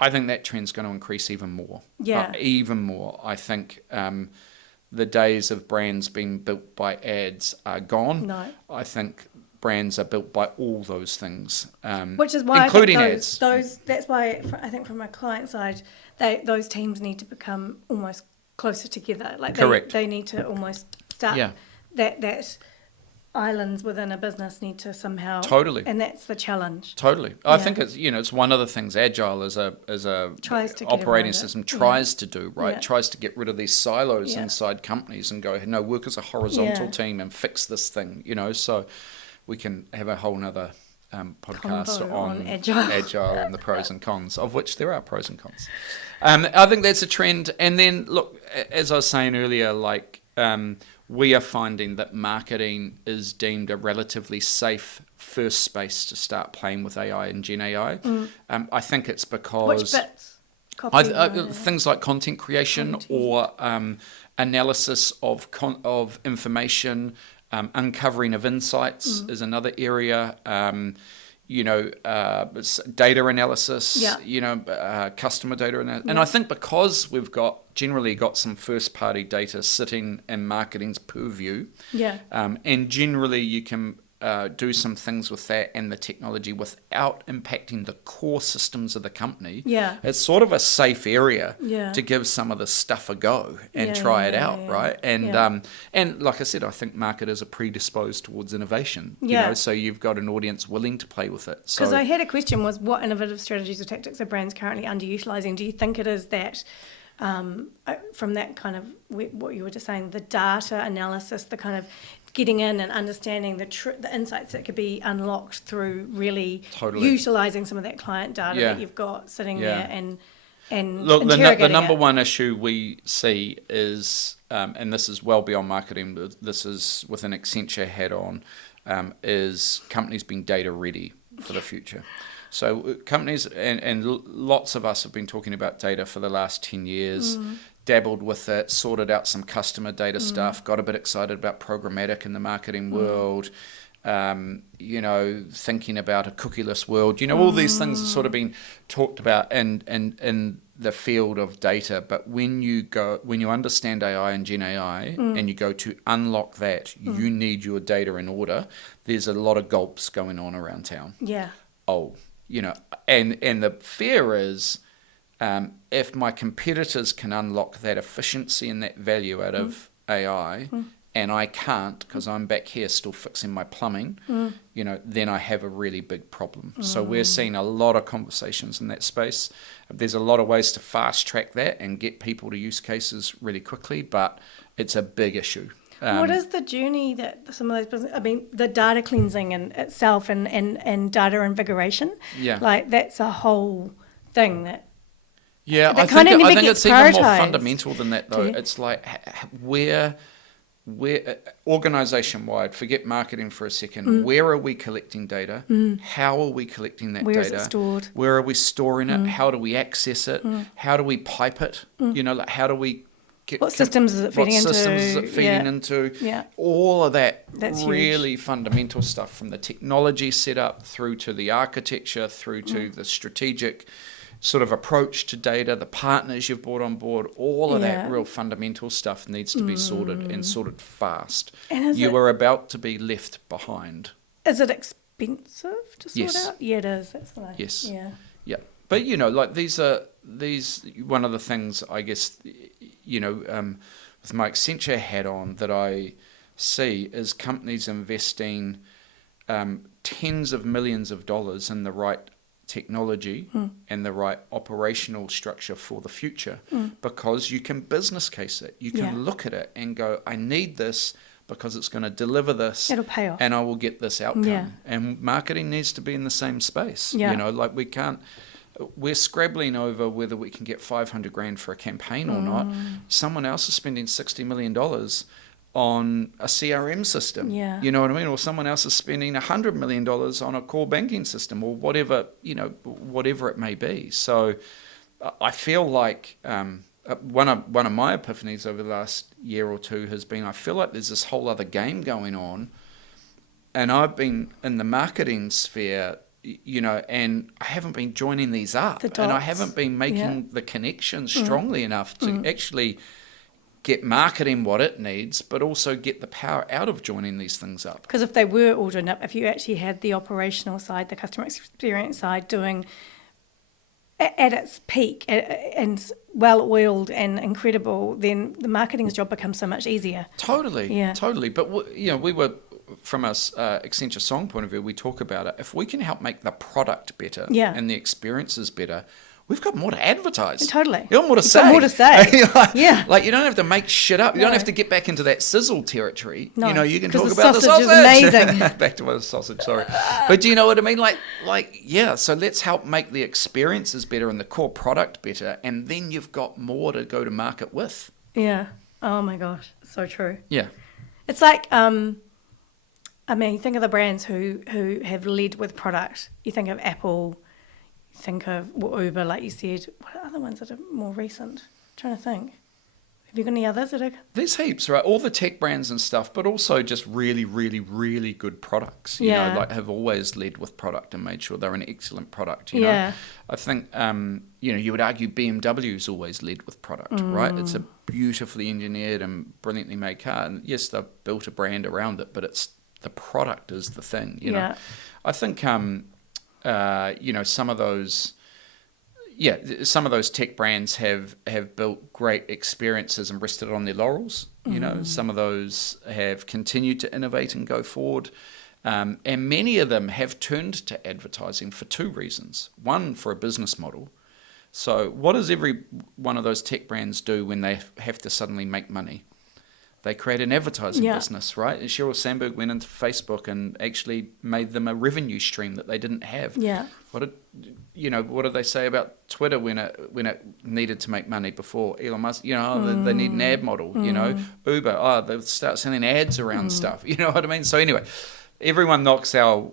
I think that trend's going to increase even more. Yeah. Even more. I think the days of brands being built by ads are gone. No. I think brands are built by all those things, Which is why including I think ads. that's why I think from a client side, those teams need to become almost closer together. Like Correct. They need to almost start that islands within a business need to somehow and that's the challenge. Totally. I think it's one of the things Agile as a operating system tries to do, right? Tries to get rid of these silos inside companies and go, no, work as a horizontal team and fix this thing, you know, so we can have a whole nother podcast on Agile and the pros and cons, of which there are pros and cons. I think that's a trend. And then, look, as I was saying earlier, like we are finding that marketing is deemed a relatively safe first space to start playing with AI and Gen AI. I think it's because... Which bits? Things like content creation or analysis of information, uncovering of insights is another area. Data analysis, customer data analysis. And I think because we've generally got some first-party data sitting in marketing's purview, and generally you can do some things with that and the technology without impacting the core systems of the company. It's sort of a safe area to give some of this stuff a go and try it out, right? And like I said, I think marketers are predisposed towards innovation. You know, so you've got an audience willing to play with it. Because I had a question was, what innovative strategies or tactics are brands currently underutilising? Do you think it is that from that kind of what you were just saying, the data analysis, the kind of getting in and understanding the insights that could be unlocked through really utilising some of that client data that you've got sitting there and look, interrogating the number one issue we see is, and this is well beyond marketing, this is with an Accenture hat on, is companies being data ready for the future. So companies, and lots of us have been talking about data for the last 10 years, dabbled with it, sorted out some customer data stuff, got a bit excited about programmatic in the marketing world, thinking about a cookieless world. All these things have sort of been talked about in the field of data. But when you understand AI and Gen AI and you go to unlock that, you need your data in order. There's a lot of gulps going on around town. And the fear is, if my competitors can unlock that efficiency and that value out of AI, and I can't because I'm back here still fixing my plumbing, then I have a really big problem. So we're seeing a lot of conversations in that space. There's a lot of ways to fast track that and get people to use cases really quickly, but it's a big issue. What is the journey that some of those businesses, the data cleansing in itself and data invigoration? Like that's a whole thing that... I think it's even more fundamental than that, though. It's like where organisation-wide, forget marketing for a second, where are we collecting data? How are we collecting that data? Where is it stored? Where are we storing it? How do we access it? How do we pipe it? How do we... What systems is it feeding into? What systems is it feeding into? All of that's really huge. Fundamental stuff, from the technology setup through to the architecture, through to the strategic sort of approach to data, the partners you've brought on board, all of that real fundamental stuff needs to be sorted and sorted fast. And you are about to be left behind. Is it expensive to sort out? Yeah, it is. That's what Yeah. But, these one of the things, I guess, with my Accenture hat on that I see is companies investing tens of millions of dollars in the right technology and the right operational structure for the future, because you can business case it. You can look at it and go, I need this because it's going to deliver this. It'll pay off. And I will get this outcome. And marketing needs to be in the same space. We're scrabbling over whether we can get $500,000 for a campaign or not. Someone else is spending $60 million on a CRM system. Yeah. You know what I mean? Or someone else is spending $100 million on a core banking system, or whatever, whatever it may be. So I feel like one of my epiphanies over the last year or two has been, I feel like there's this whole other game going on, and I've been in the marketing sphere, and I haven't been joining these up, and I haven't been making the connection strongly enough to actually get marketing what it needs, but also get the power out of joining these things up. Because if they were all joined up, if you actually had the operational side, the customer experience side doing at its peak and well-oiled and incredible, then the marketing's job becomes so much easier. Totally. But we were, from a Accenture Song point of view, we talk about it. If we can help make the product better and the experiences better, we've got more to advertise. Totally. You've got more to say. Got more to say. Yeah. Like, you don't have to make shit up. You don't have to get back into that sizzle territory. No. You can talk about the sausage. Is amazing. Back to my sausage, sorry. But do you know what I mean? So let's help make the experiences better and the core product better, and then you've got more to go to market with. Yeah. Oh my gosh. So true. Yeah. It's like, think of the brands who have led with product. You think of Apple, think of Uber, like you said. What are other ones that are more recent? I'm trying to think. Have you got any others that are... There's heaps, right? All the tech brands and stuff, but also just really, really, really good products. You know, have always led with product and made sure they're an excellent product. You know, I think you would argue BMW's always led with product, right? It's a beautifully engineered and brilliantly made car, and yes, they've built a brand around it, but it's the product is the thing. You know, I think some of those tech brands have built great experiences and rested on their laurels. You know, some of those have continued to innovate and go forward. And many of them have turned to advertising for two reasons. One, for a business model. So what does every one of those tech brands do when they have to suddenly make money? They create an advertising business, right? And Sheryl Sandberg went into Facebook and actually made them a revenue stream that they didn't have. Yeah. What did they say about Twitter when it needed to make money before Elon Musk? They need an ad model. Uber, they start selling ads around stuff. You know what I mean? So anyway, everyone knocks our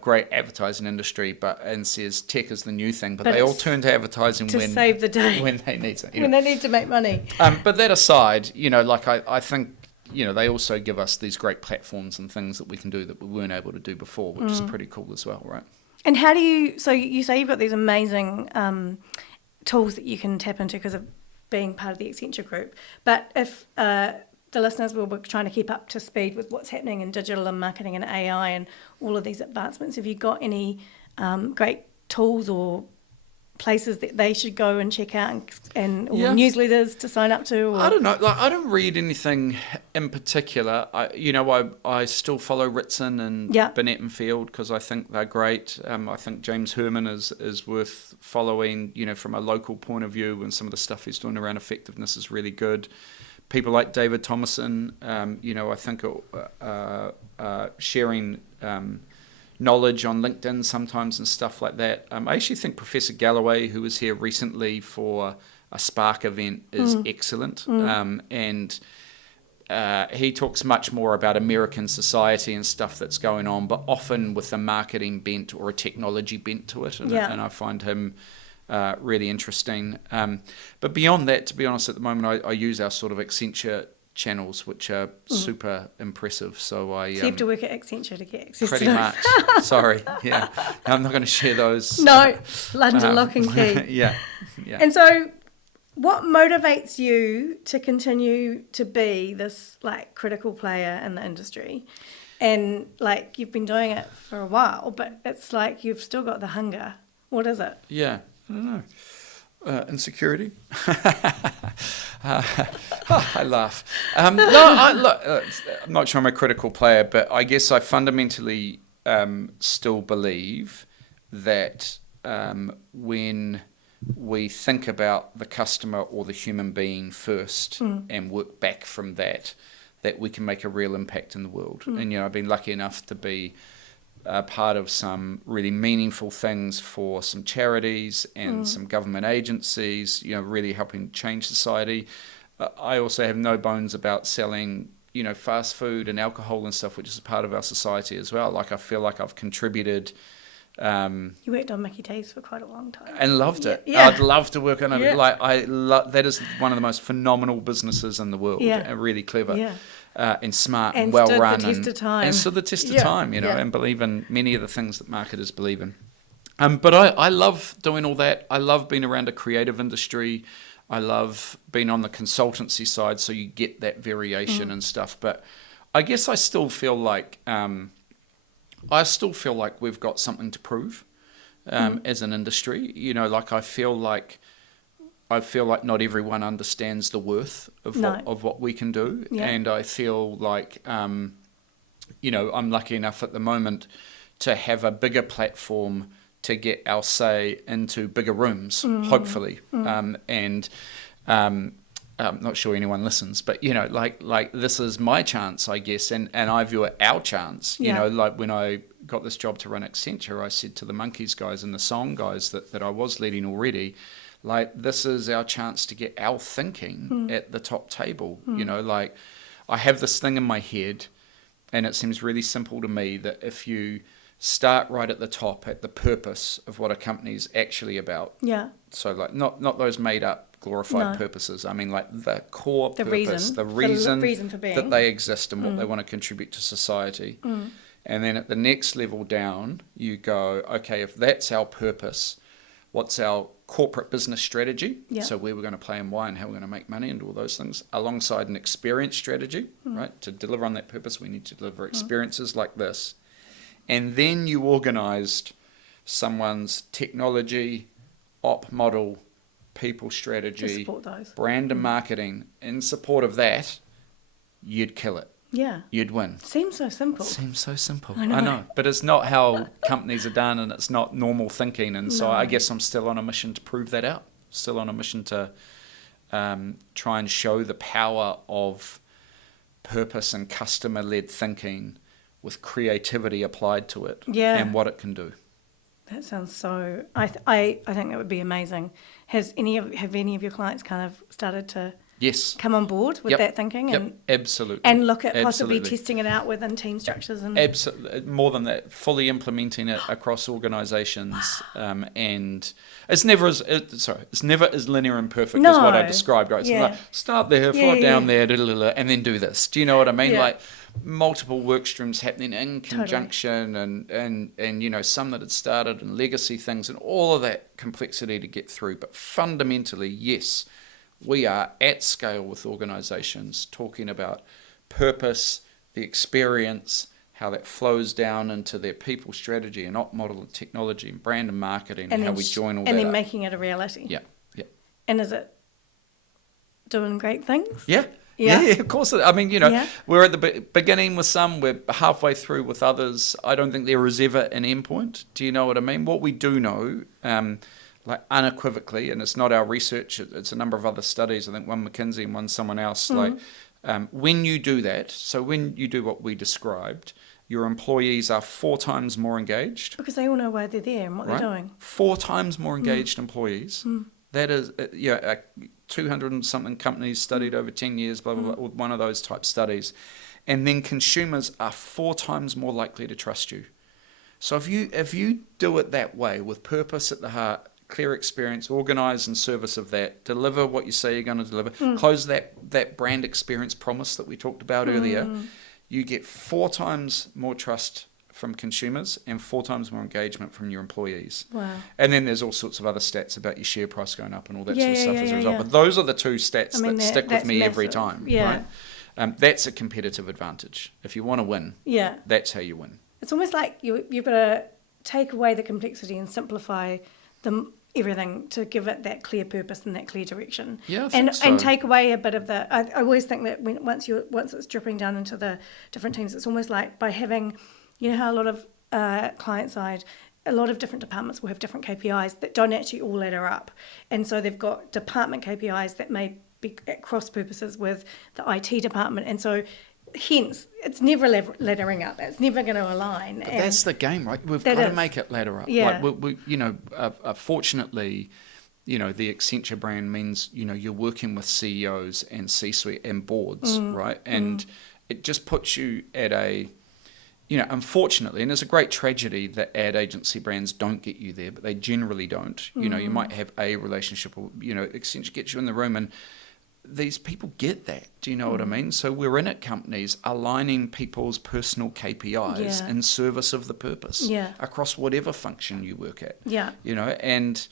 great advertising industry, and says tech is the new thing, but they all turn to advertising to save the day when they need to. When they need to make money. But that aside, I think they also give us these great platforms and things that we can do that we weren't able to do before, which is pretty cool as well, right? And how do you? So you say you've got these amazing tools that you can tap into because of being part of the Accenture group. But if the listeners were trying to keep up to speed with what's happening in digital and marketing and AI and all of these advancements, have you got any great tools or places that they should go and check out and newsletters to sign up to? Or? I don't know. I don't read anything in particular. I still follow Ritson and Burnett and Field because I think they're great. I think James Herman is worth following, from a local point of view, and some of the stuff he's doing around effectiveness is really good. People like David Thomason, I think sharing knowledge on LinkedIn sometimes and stuff like that. I actually think Professor Galloway, who was here recently for a Spark event, is excellent. And he talks much more about American society and stuff that's going on, but often with a marketing bent or a technology bent to it. And I find him really interesting. But beyond that, to be honest, at the moment, I use our sort of Accenture channels, which are super impressive. So you have to work at Accenture to get access pretty to much. Sorry, I'm not going to share those. No, London lock and key. Yeah. And so, what motivates you to continue to be this critical player in the industry? And you've been doing it for a while, but it's you've still got the hunger. What is it? Yeah, I don't know. Insecurity. I laugh. I'm not sure I'm a critical player, but I guess I fundamentally still believe that when we think about the customer or the human being first and work back from that we can make a real impact in the world. And I've been lucky enough to be part of some really meaningful things for some charities and some government agencies, really helping change society. I also have no bones about selling fast food and alcohol and stuff, which is a part of our society as well. Like, I feel like I've contributed. You worked on Mickey D's for quite a long time. And loved it. Yeah. I'd love to work on it. Yeah. Like, that is one of the most phenomenal businesses in the world. Yeah. And really clever. Yeah. And smart and And well stood run. the test of time. And stood the test of Yeah. time, Yeah. and believe in many of the things that marketers believe in. But I love doing all that. I love being around a creative industry. I love being on the consultancy side, so you get that variation and stuff. But I guess I still feel like we've got something to prove as an industry. Like, I feel like not everyone understands the worth of what we can do, and I feel like I'm lucky enough at the moment to have a bigger platform to get our say into bigger rooms, hopefully. And I'm not sure anyone listens, but like this is my chance, I guess, and I view it our chance. Like, when I got this job to run Accenture, I said to the Monkeys guys and the Song guys that I was leading already, like, this is our chance to get our thinking at the top table. Like, I have this thing in my head, and it seems really simple to me, that if you start right at the top, at the purpose of what a company's actually about. Yeah. So, like, not those made up glorified purposes. I mean, like, the core The purpose, the reason for being. that they exist and what they want to contribute to society. And then at the next level down, you go, okay, if that's our purpose, what's our corporate business strategy? Yeah. So where we're going to play and why and how we're going to make money and all those things, alongside an experience strategy, right? To deliver on that purpose, we need to deliver experiences like this. And then you organised someone's technology, op model, people strategy, To support those. brand and marketing. In support of that, you'd kill it. Yeah. You'd win. Seems so simple. Seems so simple. I know. But it's not how companies are done, and it's not normal thinking. And so I guess I'm still on a mission to prove that out. Still on a mission to try and show the power of purpose and customer-led thinking with creativity applied to it, and what it can do. That sounds so. I think that would be amazing. Have any of your clients kind of started to come on board with that thinking and absolutely, and look at possibly testing it out within team structures and absolutely more than that, fully implementing it across organisations, and it's never as linear and perfect as what I described. Right, so like, start there, float down there, and then do this. Do you know what I mean? Like, multiple work streams happening in conjunction, and some that had started and legacy things and all of that complexity to get through. But fundamentally, yes, we are at scale with organisations talking about purpose, the experience, how that flows down into their people strategy and op model and technology and brand and marketing, and how we join all that and then up. making it a reality. Yeah. And is it doing great things? Yeah, of course. I mean, we're at the beginning with some, we're halfway through with others. I don't think there is ever an end point. Do you know what I mean? What we do know, like unequivocally, and it's not our research, it's a number of other studies, I think one McKinsey and one someone else, when you do that, so when you do what we described, your employees are 4 times more engaged. Because they all know why they're there and what they're doing. 4 times more engaged employees. That is, 200 and something companies studied over 10 years, blah, blah, blah, one of those type studies. And then consumers are 4 times more likely to trust you. So if you do it that way, with purpose at the heart, clear experience, organise in service of that, deliver what you say you're going to deliver, close that brand experience promise that we talked about earlier, you get 4 times more trust from consumers and 4 times more engagement from your employees. Wow. And then there's all sorts of other stats about your share price going up and all that sort of stuff as a result. But those are the 2 stats that stick with me every time. Yeah. Right? That's a competitive advantage. If you want to win, that's how you win. It's almost like you've got to take away the complexity and simplify everything to give it that clear purpose and that clear direction. Yeah, I think so. And take away a bit of the. I always think that once it's dripping down into the different teams, it's almost like by having, how a lot of client side, a lot of different departments will have different KPIs that don't actually all ladder up, and so they've got department KPIs that may be at cross purposes with the IT department, and so. Hence, it's never laddering up. It's never going to align. But that's the game, right? We've got to make it ladder up. Yeah. Like fortunately, the Accenture brand means, you're working with CEOs and C-suite and boards, right? And it just puts you at a, unfortunately, and it's a great tragedy that ad agency brands don't get you there, but they generally don't. You might have a relationship, or, Accenture gets you in the room, and these people get that. Do you know what I mean? So we're in at companies aligning people's personal KPIs in service of the purpose across whatever function you work at. Yeah. And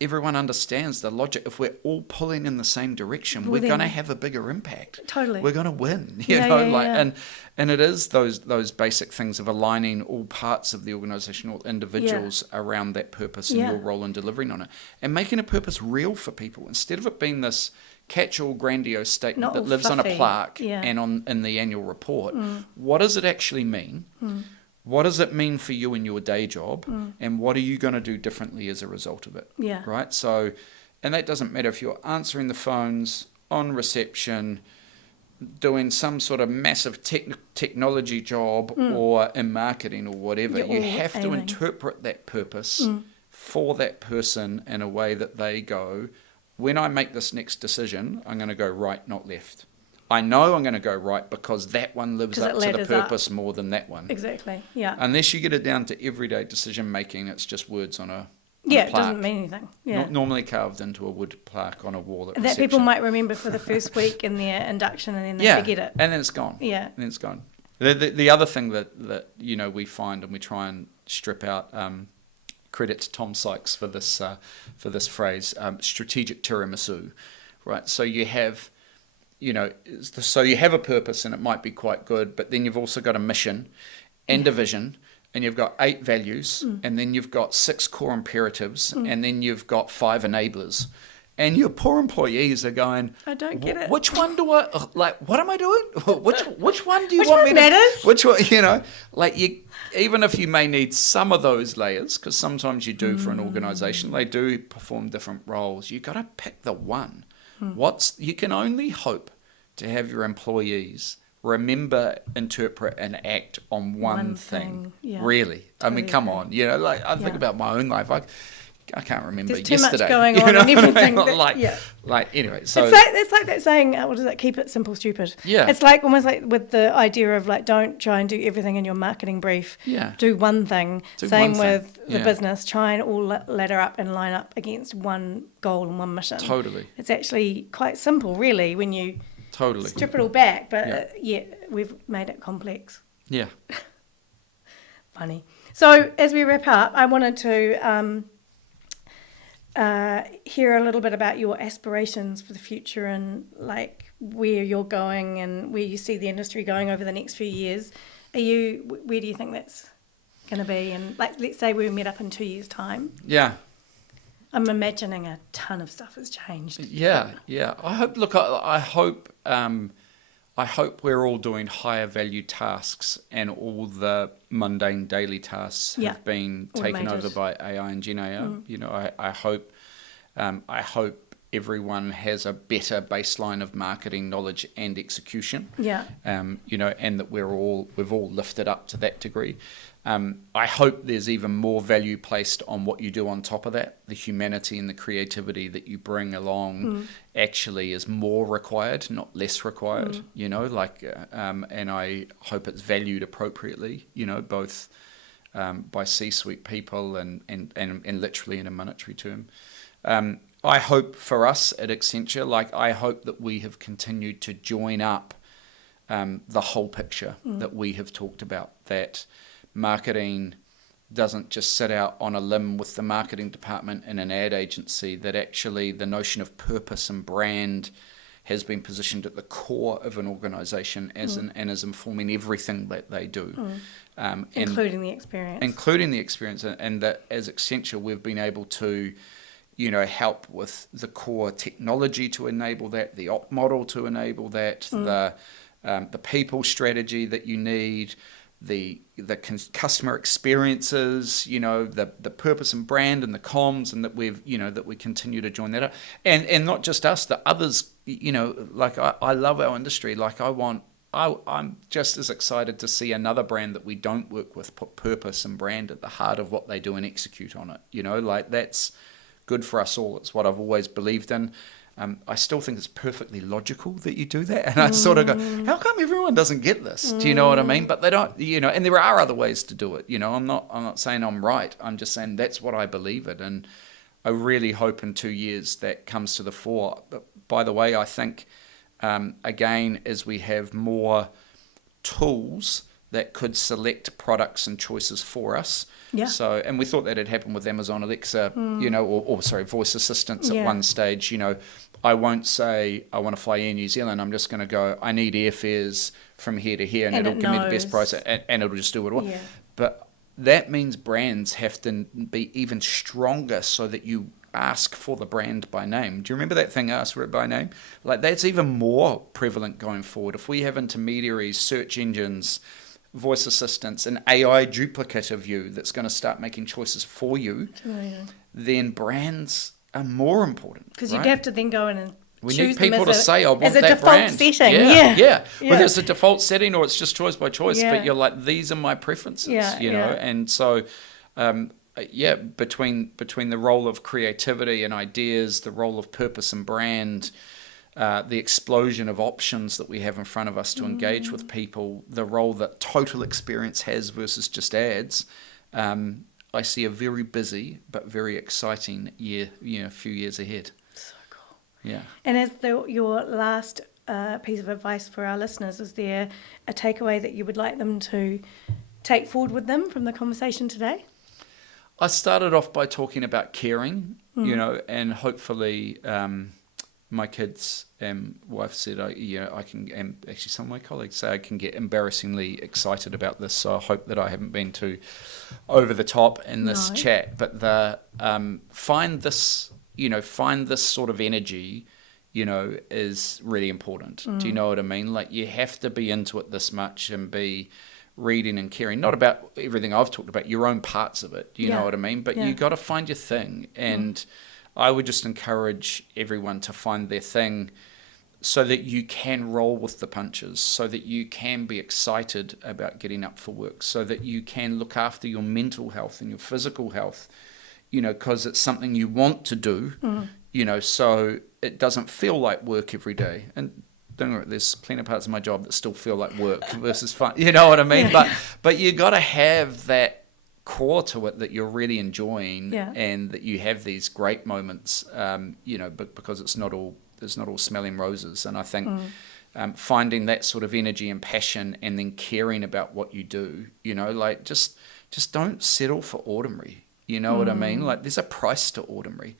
everyone understands the logic. If we're all pulling in the same direction, we're then- going to have a bigger impact. Totally. We're going to win. Yeah. And it is those basic things of aligning all parts of the organisation, all individuals around that purpose and your role in delivering on it, and making a purpose real for people instead of it being this catch-all grandiose statement Not that all lives on a fluffy. plaque Yeah. and in the annual report. What does it actually mean? What does it mean for you in your day job? And what are you going to do differently as a result of it? Yeah. Right? So, and that doesn't matter if you're answering the phones, on reception, doing some sort of massive technology job or in marketing or whatever. You're You all have to aiming. interpret that purpose for that person in a way that they go, when I make this next decision, I'm going to go right, not left. I know I'm going to go right because that one lives 'Cause it up to the ladders up. purpose more than that one. Exactly. Yeah. Unless you get it down to everyday decision making, it's just words on a Yeah, it plaque. doesn't mean anything. Yeah. Normally carved into a wood plaque on a wall at that reception. people might remember for the first week in their induction and then they forget it. And then it's gone. Yeah. And then it's gone. The other thing that we find, and we try and strip out, credit to Tom Sykes for this phrase, strategic tiramisu, right? So you have, so you have a purpose and it might be quite good, but then you've also got a mission and a vision, and you've got 8 values, and then you've got 6 core imperatives, and then you've got 5 enablers. And your poor employees are going, I don't get it. Which one do I, what am I doing? Which one do you Which want one me to, matters? which one, even if you may need some of those layers, because sometimes you do for an organisation, they do perform different roles, you got to pick the one. You can only hope to have your employees remember, interpret, and act on one thing. Yeah. Really. I mean, Totally come agree. on. I think about my own life. I can't remember There's too much yesterday. going on and everything. Anyway, so It's like that saying, what is it? Keep it simple, stupid. Yeah. It's like almost like with the idea of don't try and do everything in your marketing brief. Yeah. Do one thing. Do Same one thing. with the Yeah. business. Try and all ladder up and line up against one goal and one mission. Totally. It's actually quite simple, really, when you Totally. strip it all back. But Yeah. we've made it complex. Yeah. Funny. So as we wrap up, I wanted to hear a little bit about your aspirations for the future and where you're going and where you see the industry going over the next few years. Where do you think that's going to be? And let's say we met up in 2 years' time. Yeah. I'm imagining a ton of stuff has changed. Yeah. I hope. Look, I hope we're all doing higher value tasks, and all the mundane daily tasks have been taken Automated. over by AI and Gen AI. I hope everyone has a better baseline of marketing knowledge and execution. Yeah. And that we've all lifted up to that degree. I hope there's even more value placed on what you do on top of that. The humanity and the creativity that you bring along actually is more required, not less required. And I hope it's valued appropriately. Both by C-suite people and literally in a monetary term. I hope for us at Accenture, I hope that we have continued to join up the whole picture that we have talked about, that marketing doesn't just sit out on a limb with the marketing department in an ad agency, that actually the notion of purpose and brand has been positioned at the core of an organisation and is informing everything that they do. Including the experience. Including the experience, and that as Accenture we've been able to help with the core technology to enable that, the op model to enable that, the people strategy that you need, the customer experiences, the purpose and brand and the comms, and that we continue to join that up, and not just us, the others. I love our industry. I'm just as excited to see another brand that we don't work with put purpose and brand at the heart of what they do and execute on it. That's good for us all. It's what I've always believed in. I still think it's perfectly logical that you do that. And I sort of go, how come everyone doesn't get this? Do you know what I mean? But they don't, and there are other ways to do it. I'm not saying I'm right. I'm just saying that's what I believe in. And I really hope in 2 years that comes to the fore. But by the way, I think, again, as we have more tools that could select products and choices for us. Yeah. So, and we thought that had happened with Amazon Alexa, or voice assistants at one stage. I won't say I want to fly Air New Zealand. I'm just going to go, I need airfares from here to here, and it'll give me the best price, and it'll just do what I want. Yeah. But that means brands have to be even stronger so that you ask for the brand by name. Do you remember that thing, ask for it by name? Like, that's even more prevalent going forward. If we have intermediaries, search engines, voice assistants, an AI duplicate of you that's going to start making choices for you, then brands are more important. Because you'd have to then go in and we choose need people to say, I want as a that default brand. setting. Yeah. Whether it's a default setting or it's just choice by choice, but you're like, these are my preferences, And so, between the role of creativity and ideas, the role of purpose and brand, the explosion of options that we have in front of us to engage with people, the role that total experience has versus just ads, I see a very busy but very exciting year, few years ahead. So cool. Yeah. And as your last piece of advice for our listeners, is there a takeaway that you would like them to take forward with them from the conversation today? I started off by talking about caring, and hopefully my kids and wife said, I can, and actually some of my colleagues say I can get embarrassingly excited about this. So I hope that I haven't been too over the top in this chat. But find this sort of energy, is really important. Do you know what I mean? Like, you have to be into it this much and be reading and caring, not about everything I've talked about, your own parts of it. Do you know what I mean? But you got to find your thing. And I would just encourage everyone to find their thing so that you can roll with the punches, so that you can be excited about getting up for work, so that you can look after your mental health and your physical health, because it's something you want to do, so it doesn't feel like work every day. And don't worry, there's plenty of parts of my job that still feel like work versus fun. You know what I mean? But you got to have that core to it that you're really enjoying, and that you have these great moments, but because it's not all smelling roses. And I think finding that sort of energy and passion, and then caring about what you do, like just don't settle for ordinary. You know what I mean? Like, there's a price to ordinary.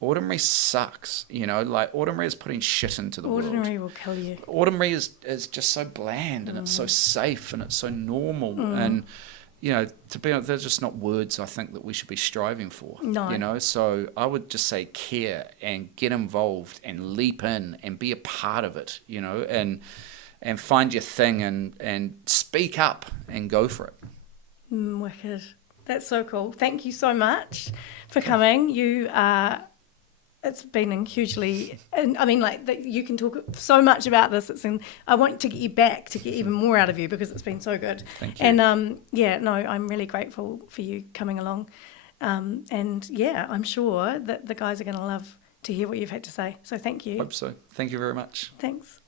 Ordinary sucks, like ordinary is putting shit into the world. Ordinary will kill you. Ordinary is just so bland, and it's so safe, and it's so normal. And, to be honest, they're just not words I think that we should be striving for. No. So I would just say care and get involved and leap in and be a part of it, and find your thing and speak up and go for it. Wicked. That's so cool. Thank you so much for coming. It's been hugely, and I mean, like, that you can talk so much about this. I want to get you back to get even more out of you, because it's been so good. Thank you. And I'm really grateful for you coming along. I'm sure that the guys are going to love to hear what you've had to say. So thank you. Hope so. Thank you very much. Thanks.